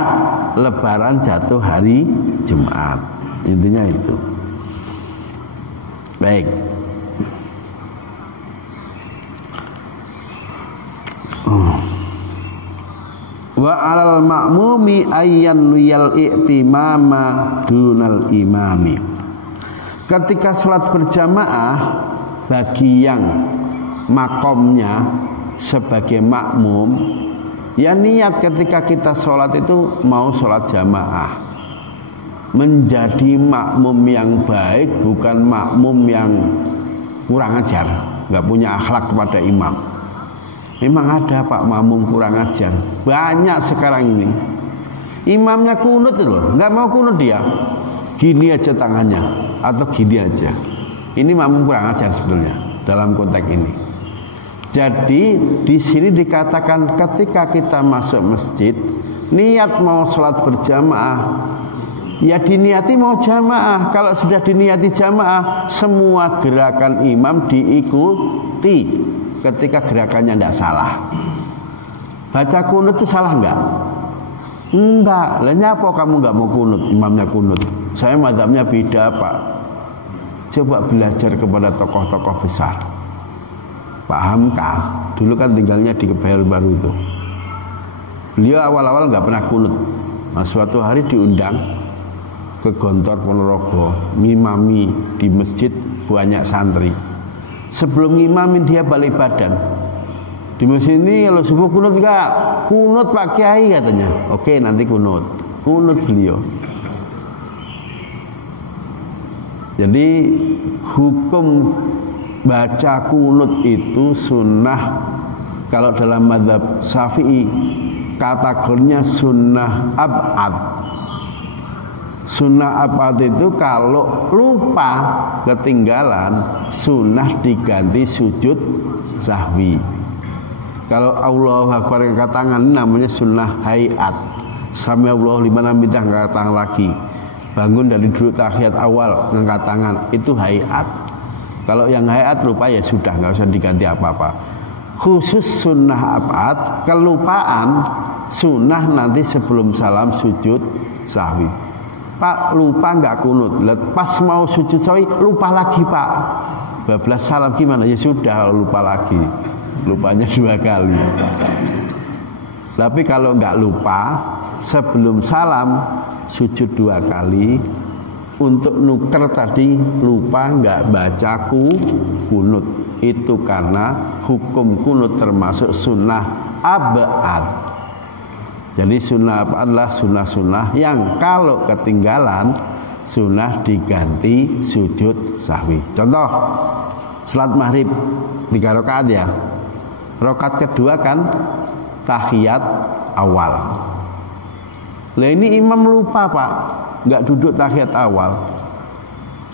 Lebaran jatuh hari Jumat. Intinya itu. Baik. Wa 'alal ma'mumi ayyan wiyal i'timama dunal imami. Ketika sholat berjamaah, bagi yang makomnya sebagai makmum, ya niat ketika kita sholat itu mau sholat jamaah, menjadi makmum yang baik, bukan makmum yang kurang ajar, nggak punya akhlak kepada imam. Memang ada Pak makmum kurang ajar, banyak sekarang ini. Imamnya kunut itu loh, nggak mau kunut dia, gini aja tangannya atau gini aja. Ini makmum kurang ajar sebetulnya dalam konteks ini. Jadi di sini dikatakan ketika kita masuk masjid, niat mau sholat berjamaah, ya diniati mau jamaah. Kalau sudah diniati jamaah, semua gerakan imam diikuti ketika gerakannya tidak salah. Baca kunut itu salah enggak? Enggak. Lah nyapa kamu enggak mau kunut, imamnya kunut? Saya mazhabnya beda Pak. Coba belajar kepada tokoh-tokoh besar. Pak Hamka dulu kan tinggalnya di Kebayoran Baru itu. Beliau awal-awal nggak pernah kunut. Nah, suatu hari diundang ke Gontor Ponorogo, ngimami di masjid banyak santri. Sebelum ngimamin dia balik badan. Di masjid ini kalau subuh kunut nggak? Kunut Pak Kiai katanya. Oke nanti kunut. Kunut beliau. Jadi hukum baca kunut itu sunnah. Kalau dalam mazhab Syafi'i kategorinya sunnah ab'ad. Sunnah ab'ad itu kalau lupa ketinggalan, sunnah diganti sujud sahwi. Kalau Allahu Akbar angkat tangan namanya sunnah hayat. Sami Allahu liman hamidah angkat tangan lagi. Bangun dari duduk tahiyat awal angkat tangan, itu hayat. Kalau yang hayat lupa ya sudah, nggak usah diganti apa-apa. Khusus sunnah ab'ad, kelupaan sunnah nanti sebelum salam sujud sahwi. Pak lupa nggak kunut, pas mau sujud sahwi lupa lagi Pak. Bablas salam gimana? Ya sudah, lupa lagi. Lupanya 2 kali. Tapi kalau nggak lupa sebelum salam sujud 2 kali. Untuk nuker tadi lupa nggak baca kunut, itu karena hukum kunut termasuk sunnah ab'ad. Jadi sunnah ab'ad adalah sunnah-sunnah yang kalau ketinggalan sunnah diganti sujud sahwi. Contoh salat maghrib 3 rakaat ya. Rakaat kedua kan tahiyat awal. Lah ini imam lupa Pak, nggak duduk tahiyat awal.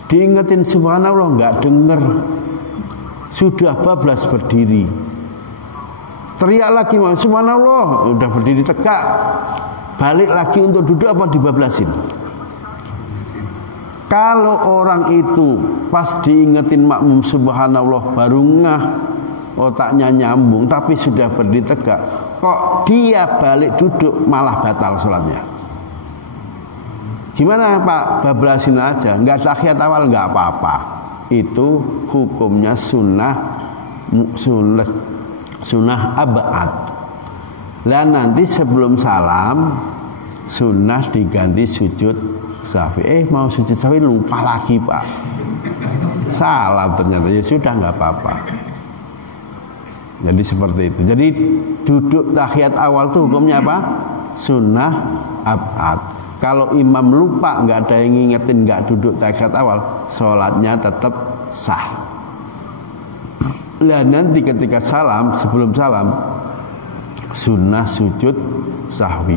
Diingetin subhanallah nggak denger. Sudah bablas berdiri. Teriak lagi subhanallah, udah berdiri tegak. Balik lagi untuk duduk apa dibablasin? Kalau orang itu pas diingetin makmum subhanallah baru ngah, otaknya nyambung tapi sudah berdiri tegak, kok dia balik duduk malah batal sholatnya. Gimana Pak? Bablasin aja, nggak tahiyat awal nggak apa-apa. Itu hukumnya sunnah ab'ad. Dan nanti sebelum salam sunnah diganti sujud sahwi. Mau sujud sahwi lupa lagi Pak, salam ternyata, ya sudah nggak apa-apa. Jadi seperti itu. Jadi duduk tahiyat awal itu hukumnya apa? Sunnah ab'ad. Kalau imam lupa, nggak ada yang ngingetin, nggak duduk tahiyat awal, sholatnya tetap sah. Lah nanti ketika salam, sebelum salam, sunnah sujud sahwi.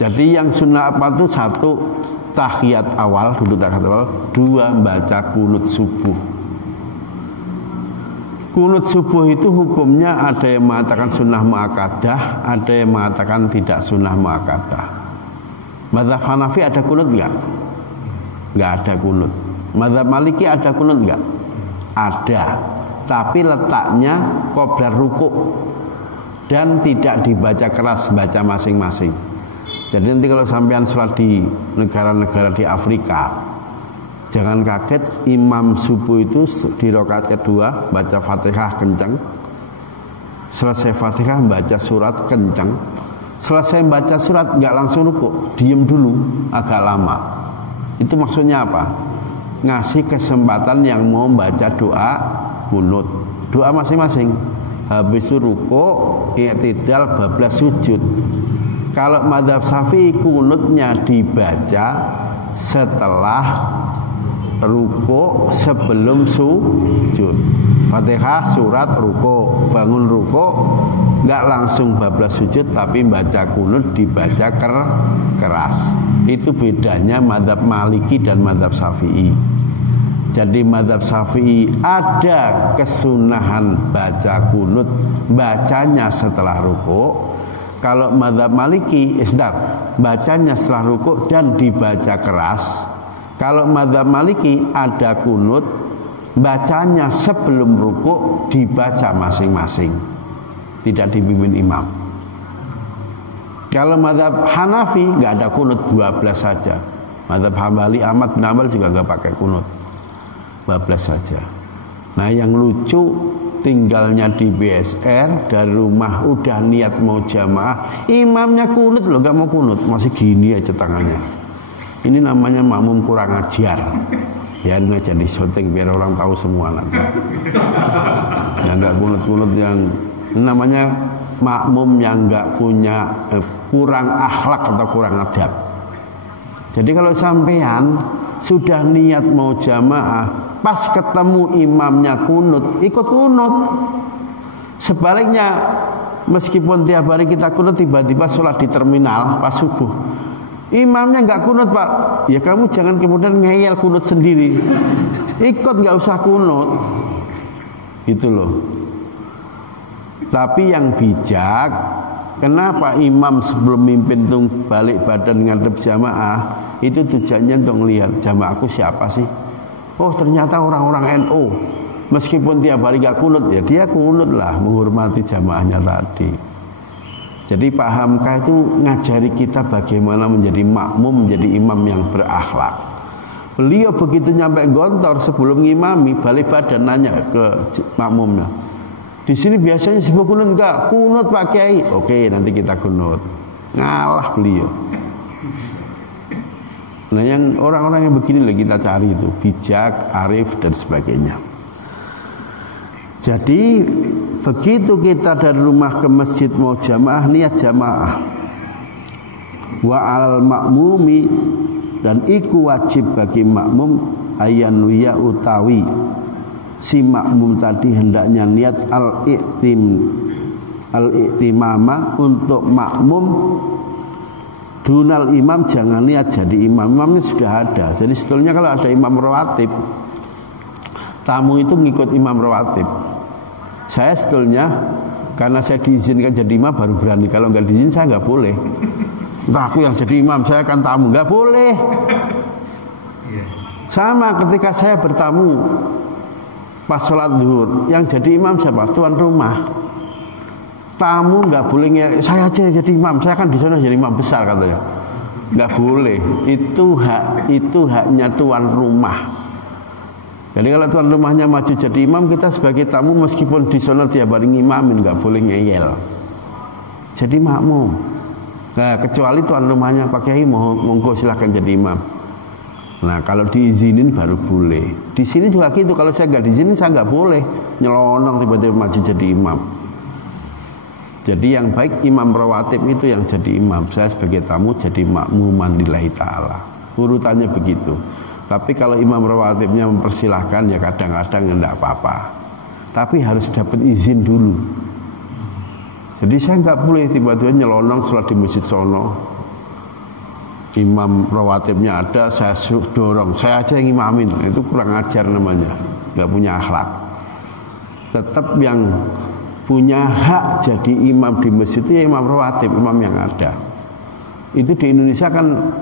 Jadi yang sunnah apa itu? 1 tahiyat awal, duduk tahiyat awal. 2 baca kunut subuh. Kunut subuh itu hukumnya ada yang mengatakan sunnah muakkadah, ada yang mengatakan tidak sunnah muakkadah. Mazhab Hanafi ada kunut enggak? Enggak ada kunut. Mazhab Maliki ada kunut enggak? Ada. Tapi letaknya qabla ruku' dan tidak dibaca keras, baca masing-masing. Jadi nanti kalau sampean sholat di negara-negara di Afrika, jangan kaget imam subuh itu di rakaat kedua baca Fatihah kencang. Selesai Fatihah baca surat kencang. Selesai baca surat nggak langsung ruku, diem dulu agak lama. Itu maksudnya apa? Ngasih kesempatan yang mau baca doa kunut, doa masing-masing. Habis itu ruku, i'tidal, bablas sujud. Kalau mazhab Syafi'i kunutnya dibaca setelah ruku sebelum sujud. Fatihah, surat, ruku, bangun ruku, nggak langsung bablas sujud tapi baca kunut dibaca keras. Itu bedanya mazhab Maliki dan mazhab Syafi'i. Jadi mazhab Syafi'i ada kesunahan baca kunut, bacanya setelah ruku. Kalau mazhab Maliki bacanya setelah ruku dan dibaca keras. Kalau mazhab Maliki ada kunut, bacanya sebelum ruku dibaca masing-masing, tidak dipimpin imam. Kalau mazhab Hanafi nggak ada kunut, 12 saja. Mazhab Hambali Ahmad bin Hanbal juga nggak pakai kunut, 12 saja. Nah yang lucu, tinggalnya di BSR, dari rumah udah niat mau jamaah, imamnya kunut loh, nggak mau kunut, masih gini aja tangannya. Ini namanya makmum kurang ajar. Biarin aja di syuting biar orang tahu semua nanti. Yang nggak kunut-kunut, yang namanya makmum yang nggak punya kurang akhlak atau kurang adab. Jadi kalau sampean sudah niat mau jamaah, pas ketemu imamnya kunut, ikut kunut. Sebaliknya, meskipun tiap hari kita kunut, tiba-tiba sholat di terminal pas subuh, imamnya nggak kunut Pak, ya kamu jangan kemudian ngeyel kunut sendiri, ikut nggak usah kunut, gitu loh. Tapi yang bijak, kenapa imam sebelum mimpin tuh balik badan ngadep jamaah, itu tujuannya untuk melihat jamaahku siapa sih. Oh ternyata orang-orang NU, meskipun tiap hari gak kunut, ya dia kunut lah, menghormati jamaahnya tadi. Jadi Pak Hamka itu ngajari kita bagaimana menjadi makmum, menjadi imam yang berakhlak. Beliau begitu nyampe Gontor, sebelum ngimami, balik badan nanya ke makmumnya, di sini biasanya sebelum kunut enggak? Kunut Pak Kiai. Oke, nanti kita kunut. Ngalah beliau. Nah yang orang-orang yang begini lah kita cari itu, bijak, arif dan sebagainya. Jadi begitu kita dari rumah ke masjid mau jamaah, niat jamaah. Wa al makmumi, dan iku wajib bagi makmum ayan wiya utawi si makmum tadi hendaknya niat al-i'timama untuk makmum dunal imam, jangan niat jadi imam. Imamnya sudah ada. Jadi sebetulnya kalau ada imam rawatib, tamu itu ngikut imam rawatib. Saya sebetulnya karena saya diizinkan jadi imam baru berani. Kalau nggak diizin saya nggak boleh. Entah aku yang jadi imam, saya akan tamu, nggak boleh. Sama ketika saya bertamu pas sholat zuhur, yang jadi imam siapa? Tuan rumah. Tamu nggak boleh, saya aja jadi imam, saya kan di sana jadi imam besar katanya. Nggak boleh. Itu haknya tuan rumah. Jadi kalau tuan rumahnya maju jadi imam, kita sebagai tamu meskipun di sana tiap hari ngimamin nggak boleh ngeyel. Jadi makmum. Nah, kecuali tuan rumahnya Pak Kiai monggo silahkan jadi imam. Nah kalau diizinin baru boleh. Di sini juga gitu. Kalau saya nggak diizinin saya nggak boleh nyelonong tiba-tiba maju jadi imam. Jadi yang baik imam rawatib itu yang jadi imam. Saya sebagai tamu jadi makmuman lillahi ta'ala. Urutannya begitu. Tapi kalau imam rawatibnya mempersilahkan, ya kadang-kadang enggak apa-apa. Tapi harus dapat izin dulu. Jadi saya nggak boleh tiba-tiba nyelonong sholat di masjid sono. Imam rawatibnya ada, saya dorong, saya aja yang imamin. Itu kurang ajar namanya, nggak punya akhlak. Tetap yang punya hak jadi imam di masjid itu ya imam rawatib, imam yang ada. Itu di Indonesia kan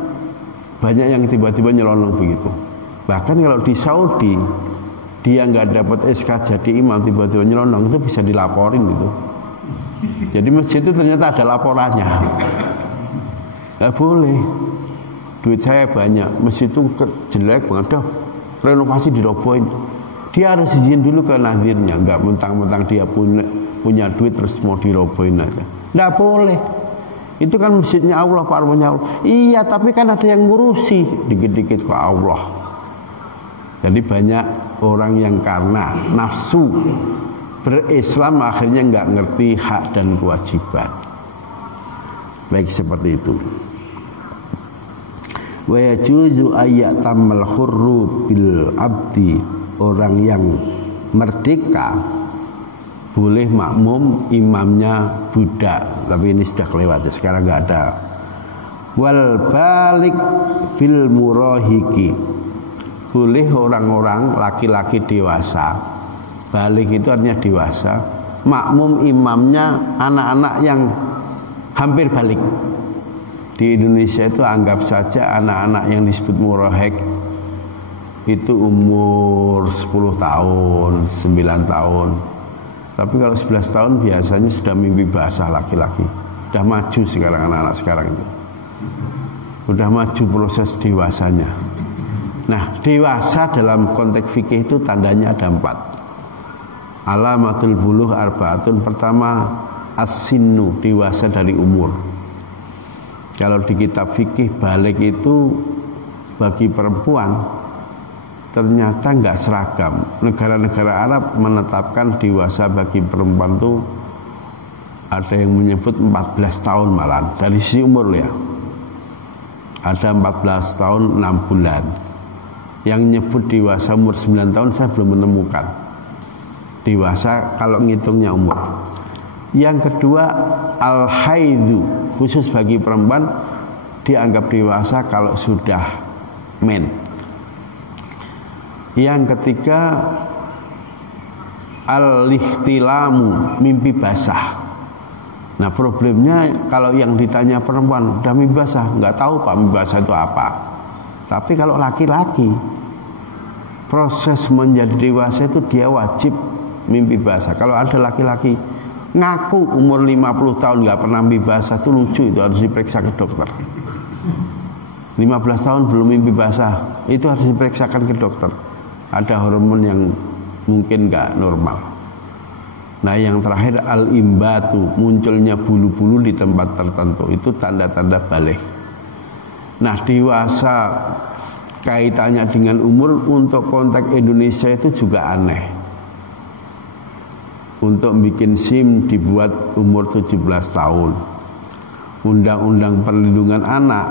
banyak yang tiba-tiba nyelonong begitu. Bahkan kalau di Saudi dia nggak dapat SK jadi imam tiba-tiba nyelonong, itu bisa dilaporin gitu. Jadi masjid itu ternyata ada laporannya. Nggak boleh. Duit saya banyak, masjid itu jelek banget, dah renovasi dirobohin. Dia harus izin dulu ke nazirnya, nggak mentang-mentang dia punya duit terus mau dirobohin aja. Nggak boleh. Itu kan masjidnya Allah, Pak rumahnya Allah. Iya, tapi kan ada yang ngurusi, dikit-dikit ke Allah. Jadi banyak orang yang karena nafsu berislam akhirnya nggak ngerti hak dan kewajiban. Baik seperti itu. Wa yajuzu ayyatammal khurru bil abdi, orang yang merdeka boleh makmum imamnya budak, tapi ini sudah kelewat, sekarang nggak ada. Wal balik fil murahiki, boleh orang-orang laki-laki dewasa, balik itu artinya dewasa, makmum imamnya anak-anak yang hampir balik. Di Indonesia itu anggap saja anak-anak yang disebut murahik itu umur 10 tahun, 9 tahun. Tapi kalau 11 tahun biasanya sudah mimpi basah laki-laki. Sudah maju sekarang anak-anak sekarang itu. Sudah maju proses dewasanya. Nah, dewasa dalam konteks fikih itu tandanya ada 4. Alamatul buluh arbaatun. Pertama, as-sinnu, dewasa dari umur. Kalau di kitab fikih balik itu bagi perempuan ternyata nggak seragam. Negara-negara Arab menetapkan dewasa bagi perempuan itu ada yang menyebut 14 tahun malah dari sisi umur ya. Ada 14 tahun 6 bulan. Yang nyebut dewasa umur 9 tahun saya belum menemukan. Dewasa kalau ngitungnya umur. Yang kedua, al-haidhu, khusus bagi perempuan dianggap dewasa kalau sudah men. Yang ketiga, al-ihtilamu, mimpi basah. Nah problemnya kalau yang ditanya perempuan udah mimpi basah, nggak tahu Pak mimpi basah itu apa. Tapi kalau laki-laki, proses menjadi dewasa itu dia wajib mimpi basah. Kalau ada laki-laki ngaku umur 50 tahun nggak pernah mimpi basah, itu lucu, itu harus diperiksa ke dokter. 15 tahun belum mimpi basah, itu harus diperiksakan ke dokter. Ada hormon yang mungkin nggak normal. Nah yang terakhir al-imbatu, munculnya bulu-bulu di tempat tertentu, itu tanda-tanda balik. Nah dewasa kaitannya dengan umur untuk konteks Indonesia itu juga aneh. Untuk bikin SIM dibuat umur 17 tahun. Undang-undang perlindungan anak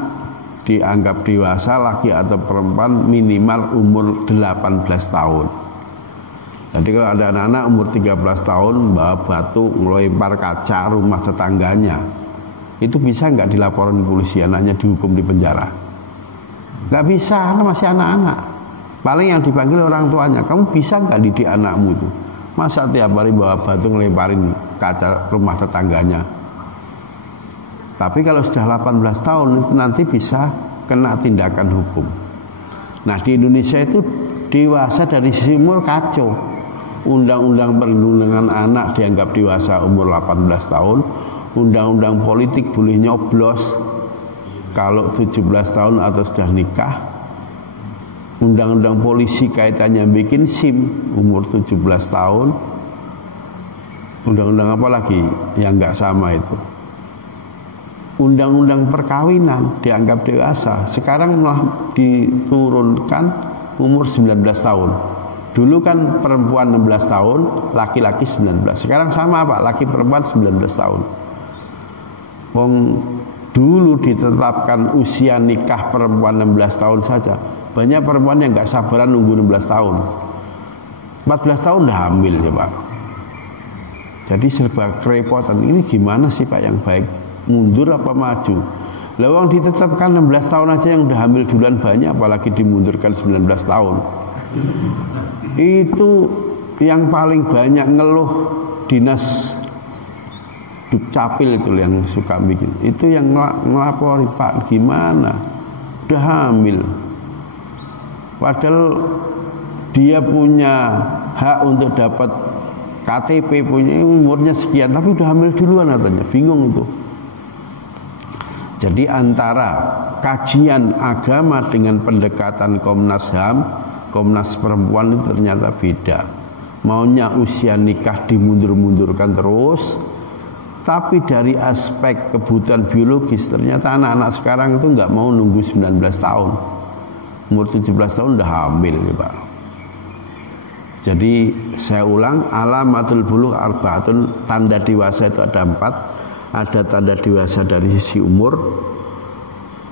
dianggap dewasa laki atau perempuan minimal umur 18 tahun. Jadi kalau ada anak-anak umur 13 tahun bawa batu melempar kaca rumah tetangganya, itu bisa nggak dilaporin polisi, anaknya dihukum di penjara? Nggak bisa, karena masih anak-anak. Paling yang dipanggil orang tuanya, kamu bisa nggak didik anakmu itu? Masa tiap hari bawa batu ngelemparin kaca rumah tetangganya? Tapi kalau sudah 18 tahun itu nanti bisa kena tindakan hukum. Nah di Indonesia itu dewasa dari sisi umur kacau. Undang-undang perlindungan anak dianggap dewasa umur 18 tahun. Undang-undang politik boleh nyoblos kalau 17 tahun atau sudah nikah. Undang-undang polisi kaitannya bikin SIM umur 17 tahun. Undang-undang apa lagi yang nggak sama itu? Undang-undang perkawinan dianggap dewasa. Sekarang malah diturunkan umur 19 tahun. Dulu kan perempuan 16 tahun, laki-laki 19. Sekarang sama Pak, laki perempuan 19 tahun. Wong dulu ditetapkan usia nikah perempuan 16 tahun saja. Banyak perempuan yang gak sabaran nunggu 16 tahun. 14 tahun udah hamil ya Pak. Jadi serba kerepotan. Ini gimana sih Pak yang baik? Mundur apa maju? Lah wong ditetapkan 16 tahun aja yang udah hamil duluan banyak, apalagi dimundurkan 19 tahun. Itu yang paling banyak ngeluh dinas Dukcapil itu yang suka bikin. Itu yang ngelapori Pak gimana? Udah hamil. Padahal dia punya hak untuk dapat KTP, punya umurnya sekian, tapi udah hamil duluan katanya. Bingung itu. Jadi antara kajian agama dengan pendekatan Komnas HAM, Komnas Perempuan itu ternyata beda. Maunya usia nikah dimundur-mundurkan terus, tapi dari aspek kebutuhan biologis ternyata anak-anak sekarang itu nggak mau nunggu 19 tahun. Umur 17 tahun udah hamil ya Pak. Jadi saya ulang, alamatul bulugh arbaatun, tanda dewasa itu ada 4. Ada tanda dewasa dari sisi umur.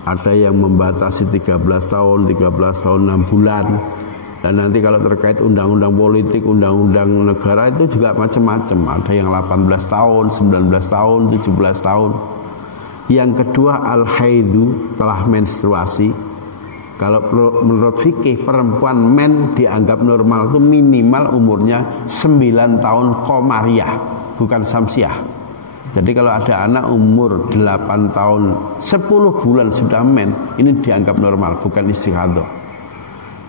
Ada yang membatasi 13 tahun, 13 tahun 6 bulan. Dan nanti kalau terkait undang-undang politik, undang-undang negara itu juga macam-macam. Ada yang 18 tahun, 19 tahun, 17 tahun. Yang kedua al-haidhu, telah menstruasi. Kalau menurut fikih perempuan men dianggap normal itu minimal umurnya 9 tahun komariah, bukan samsiah. Jadi kalau ada anak umur 8 tahun 10 bulan sudah men, ini dianggap normal, bukan istihadah.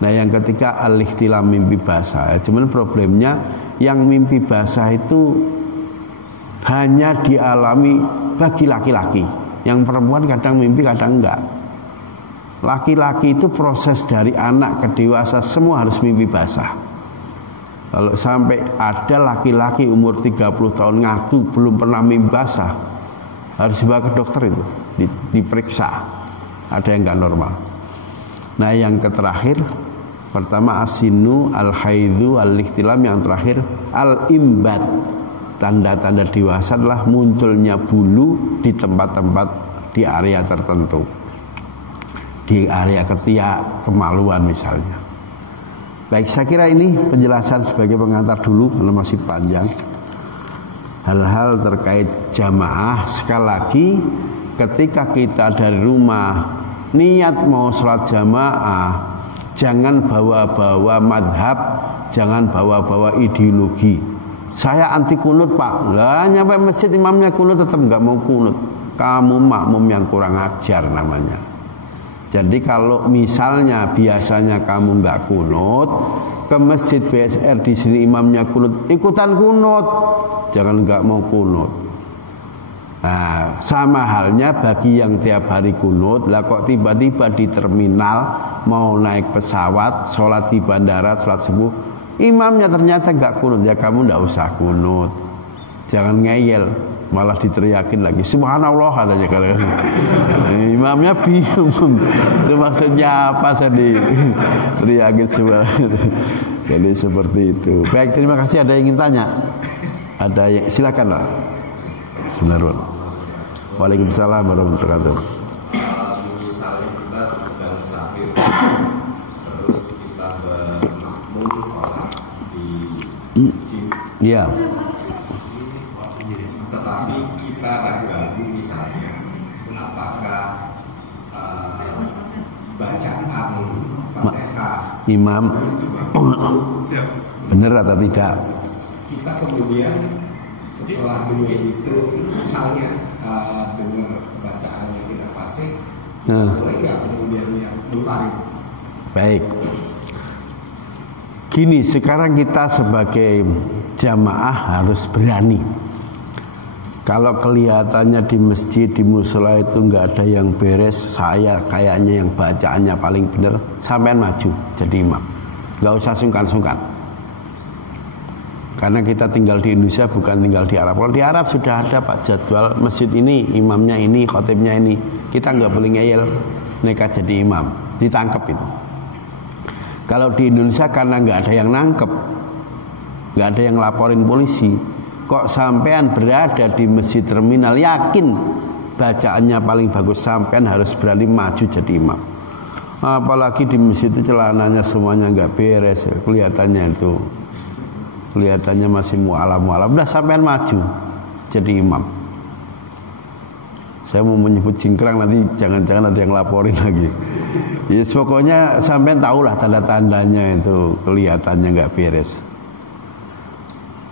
Nah yang ketiga al-ihtilam, mimpi basah. Cuman problemnya yang mimpi basah itu hanya dialami bagi laki-laki. Yang perempuan kadang mimpi kadang enggak. Laki-laki itu proses dari anak ke dewasa semua harus mimpi basah. Kalau sampai ada laki-laki umur 30 tahun ngaku belum pernah mimpi basah, harus dibawa ke dokter itu, diperiksa. Ada yang enggak normal. Nah yang terakhir, pertama asinu, al-haidhu, al-ihtilam. Yang terakhir al-imbat. Tanda-tanda dewasa adalah munculnya bulu di tempat-tempat di area tertentu, di area ketiak, kemaluan misalnya. Baik, saya kira ini penjelasan sebagai pengantar dulu karena masih panjang. Hal-hal terkait jamaah, sekali lagi ketika kita dari rumah niat mau sholat jamaah, jangan bawa-bawa madhab, jangan bawa-bawa ideologi. Saya anti kunut pak, lah nyampe masjid imamnya kunut tetap nggak mau kunut. Kamu makmum yang kurang ajar namanya. Jadi kalau misalnya biasanya kamu nggak kunut, ke masjid BSR di sini imamnya kunut, ikutan kunut, jangan nggak mau kunut. Nah, sama halnya bagi yang tiap hari kunut, lah kok tiba-tiba di terminal mau naik pesawat, sholat di bandara, sholat subuh, imamnya ternyata nggak kunut, ya kamu nggak usah kunut, jangan ngeyel. Malah diteriakin lagi subhanallah katanya kalian. Imamnya bingung itu maksudnya apa, saya diteriakin subhanallah. Jadi seperti itu. Baik, terima kasih. Ada yang ingin tanya? Ada yang, silakan lah. Bismillahirrahmanirrahim. Waalaikumsalam warahmatullahi wabarakatuh. Misalnya kita sedang sahur, terus kita bermakmum sholat di masjid. Iya. Tetapi kita ragu-ragu misalnya apakah bacaan Fatihah imam benar atau tidak. Kita kemudian setelah dua itu misalnya dengar bacaan yang kita fasih, boleh nggak kemudian yang munfarid? Baik. Gini, sekarang kita sebagai jamaah harus berani. Kalau kelihatannya di masjid, di musola itu nggak ada yang beres, saya kayaknya yang bacaannya paling benar, sampean maju jadi imam. Nggak usah sungkan-sungkan. Karena kita tinggal di Indonesia, bukan tinggal di Arab. Kalau di Arab sudah ada pak jadwal masjid ini, imamnya ini, khotibnya ini. Kita nggak boleh ngeyel, nekat jadi imam, ditangkap itu. Kalau di Indonesia karena nggak ada yang nangkep, nggak ada yang laporin polisi, kok sampean berada di masjid terminal yakin bacaannya paling bagus, sampean harus berani maju jadi imam. Apalagi di masjid itu celananya semuanya nggak beres, kelihatannya masih mu'alam-mu'alam. Udah sampean maju jadi imam. Saya mau menyebut cingkrang, nanti jangan-jangan ada yang laporin lagi. Ya pokoknya sampean tahulah tanda-tandanya itu kelihatannya nggak beres.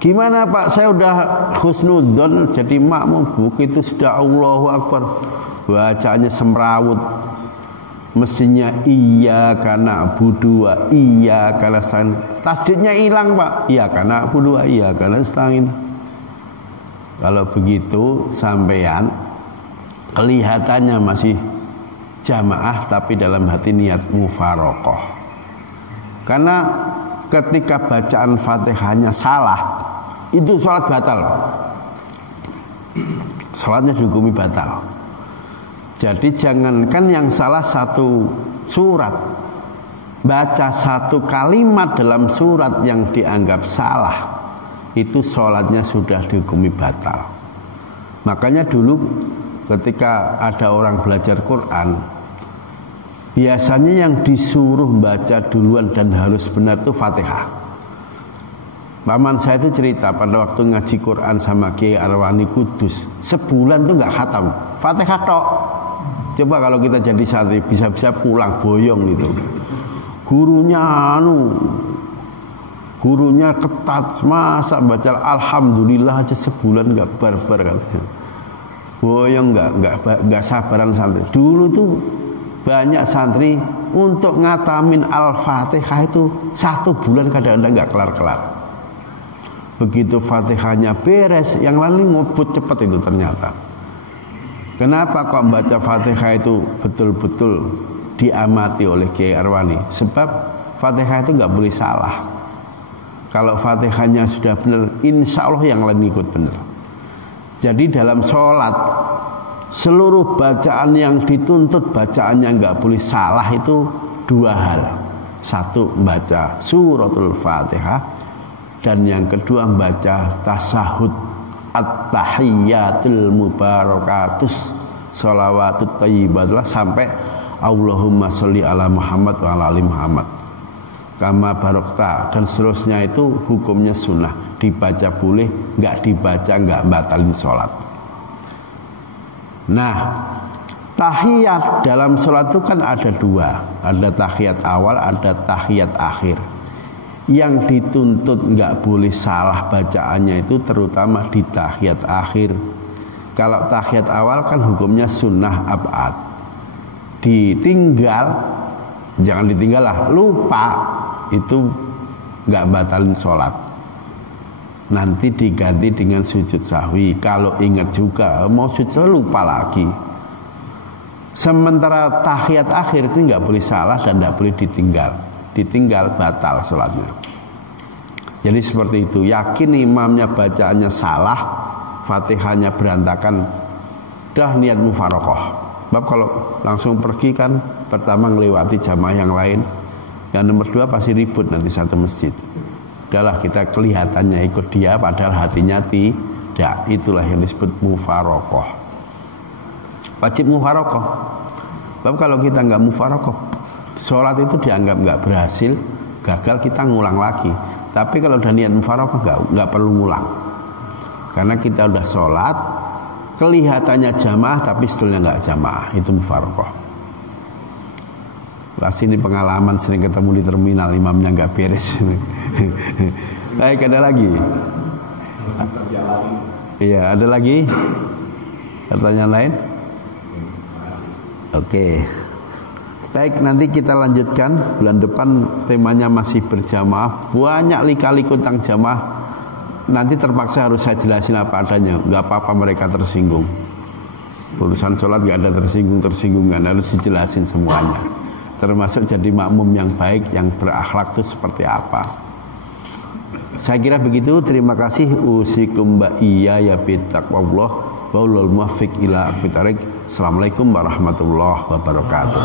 Gimana pak, saya udah husnudzon jadi makmum, begitu sudah Allahu Akbar bacaannya semrawut, mestinya iya karena budua, iya karena stain, tasdidnya hilang pak, iya karena budua, iya karena stain. Kalau begitu sampean kelihatannya masih jamaah tapi dalam hati niat mufaroqah. Karena ketika bacaan Fatihahnya salah, itu sholat batal. Sholatnya dihukumi batal. Jadi jangankan yang salah satu surat, baca satu kalimat dalam surat yang dianggap salah, itu sholatnya sudah dihukumi batal. Makanya dulu ketika ada orang belajar Quran, biasanya yang disuruh baca duluan dan harus benar itu Fatihah. Paman saya itu cerita pada waktu ngaji Quran sama Kiai Arwani Kudus, sebulan tuh nggak khatam Fatihah tok. Coba kalau kita jadi santri bisa-bisa pulang boyong gitu. Gurunya ketat, masa baca alhamdulillah aja sebulan nggak barbar katanya. Boyong nggak sabaran santri. Dulu tuh banyak santri untuk ngatamin Al-Fatihah itu 1 bulan kadang-kadang nggak kelar-kelar. Begitu Fatihahnya beres, yang lain ngobot cepat itu ternyata. Kenapa kok baca Fatihah itu betul-betul diamati oleh Kiai Arwani? Sebab Fatihah itu nggak boleh salah. Kalau Fatihahnya sudah benar, insya Allah yang lain ikut benar. Jadi dalam sholat, seluruh bacaan yang dituntut bacaannya nggak boleh salah itu 2 hal. 1, membaca suratul Fatihah, dan yang kedua membaca tasahud at-tahiyyatul mubarakatus sholawatut thayyibatullah sampai Allahumma sholli ala Muhammad wa ala ali Muhammad. kama barokta dan seterusnya itu hukumnya sunnah, dibaca boleh, nggak dibaca nggak batalin sholat. Nah, tahiyat dalam sholat itu kan ada dua, ada tahiyat awal, ada tahiyat akhir. Yang dituntut nggak boleh salah bacaannya itu terutama di tahiyat akhir. Kalau tahiyat awal kan hukumnya sunnah abad, ditinggal, jangan ditinggal lah, lupa itu nggak batalin sholat. Nanti diganti dengan sujud sahwi. Kalau ingat juga mau sujud sahwi lupa lagi. Sementara tahiyat akhir itu nggak boleh salah dan nggak boleh ditinggal. Ditinggal batal sholatnya. Jadi seperti itu. Yakin imamnya bacaannya salah, Fatihahnya berantakan, dah niat mufarokoh. Sebab kalau langsung pergi kan pertama ngelewati jamaah yang lain, yang nomor dua pasti ribut nanti satu masjid. Udahlah kita kelihatannya ikut dia padahal hatinya tidak. Itulah yang disebut mufarokoh. Wajib mufarokoh. Sebab kalau kita nggak mufarokoh, sholat itu dianggap nggak berhasil, gagal, kita ngulang lagi. Tapi kalau udah niat mufarokoh nggak perlu ngulang. Karena kita udah sholat, kelihatannya jamaah tapi sebetulnya nggak jamaah, itu mufarokoh. Pasti ini pengalaman sering ketemu di terminal, imamnya nggak beres. Baik, ada lagi? Iya, ada lagi? Pertanyaan lain? Oke. Baik, nanti kita lanjutkan. Bulan depan temanya masih berjamaah. Banyak lika-liku tentang jamaah. Nanti terpaksa harus saya jelasin apa adanya. Gak apa-apa mereka tersinggung. Urusan sholat gak ada tersinggung-tersinggungan. Harus dijelasin semuanya. Termasuk jadi makmum yang baik, yang berakhlak itu seperti apa. Saya kira begitu. Terima kasih. Usikum ba'iyya ya bitaqwallah wa ulul muwaffiq ila aqwamit thoriq. Assalamualaikum warahmatullahi wabarakatuh.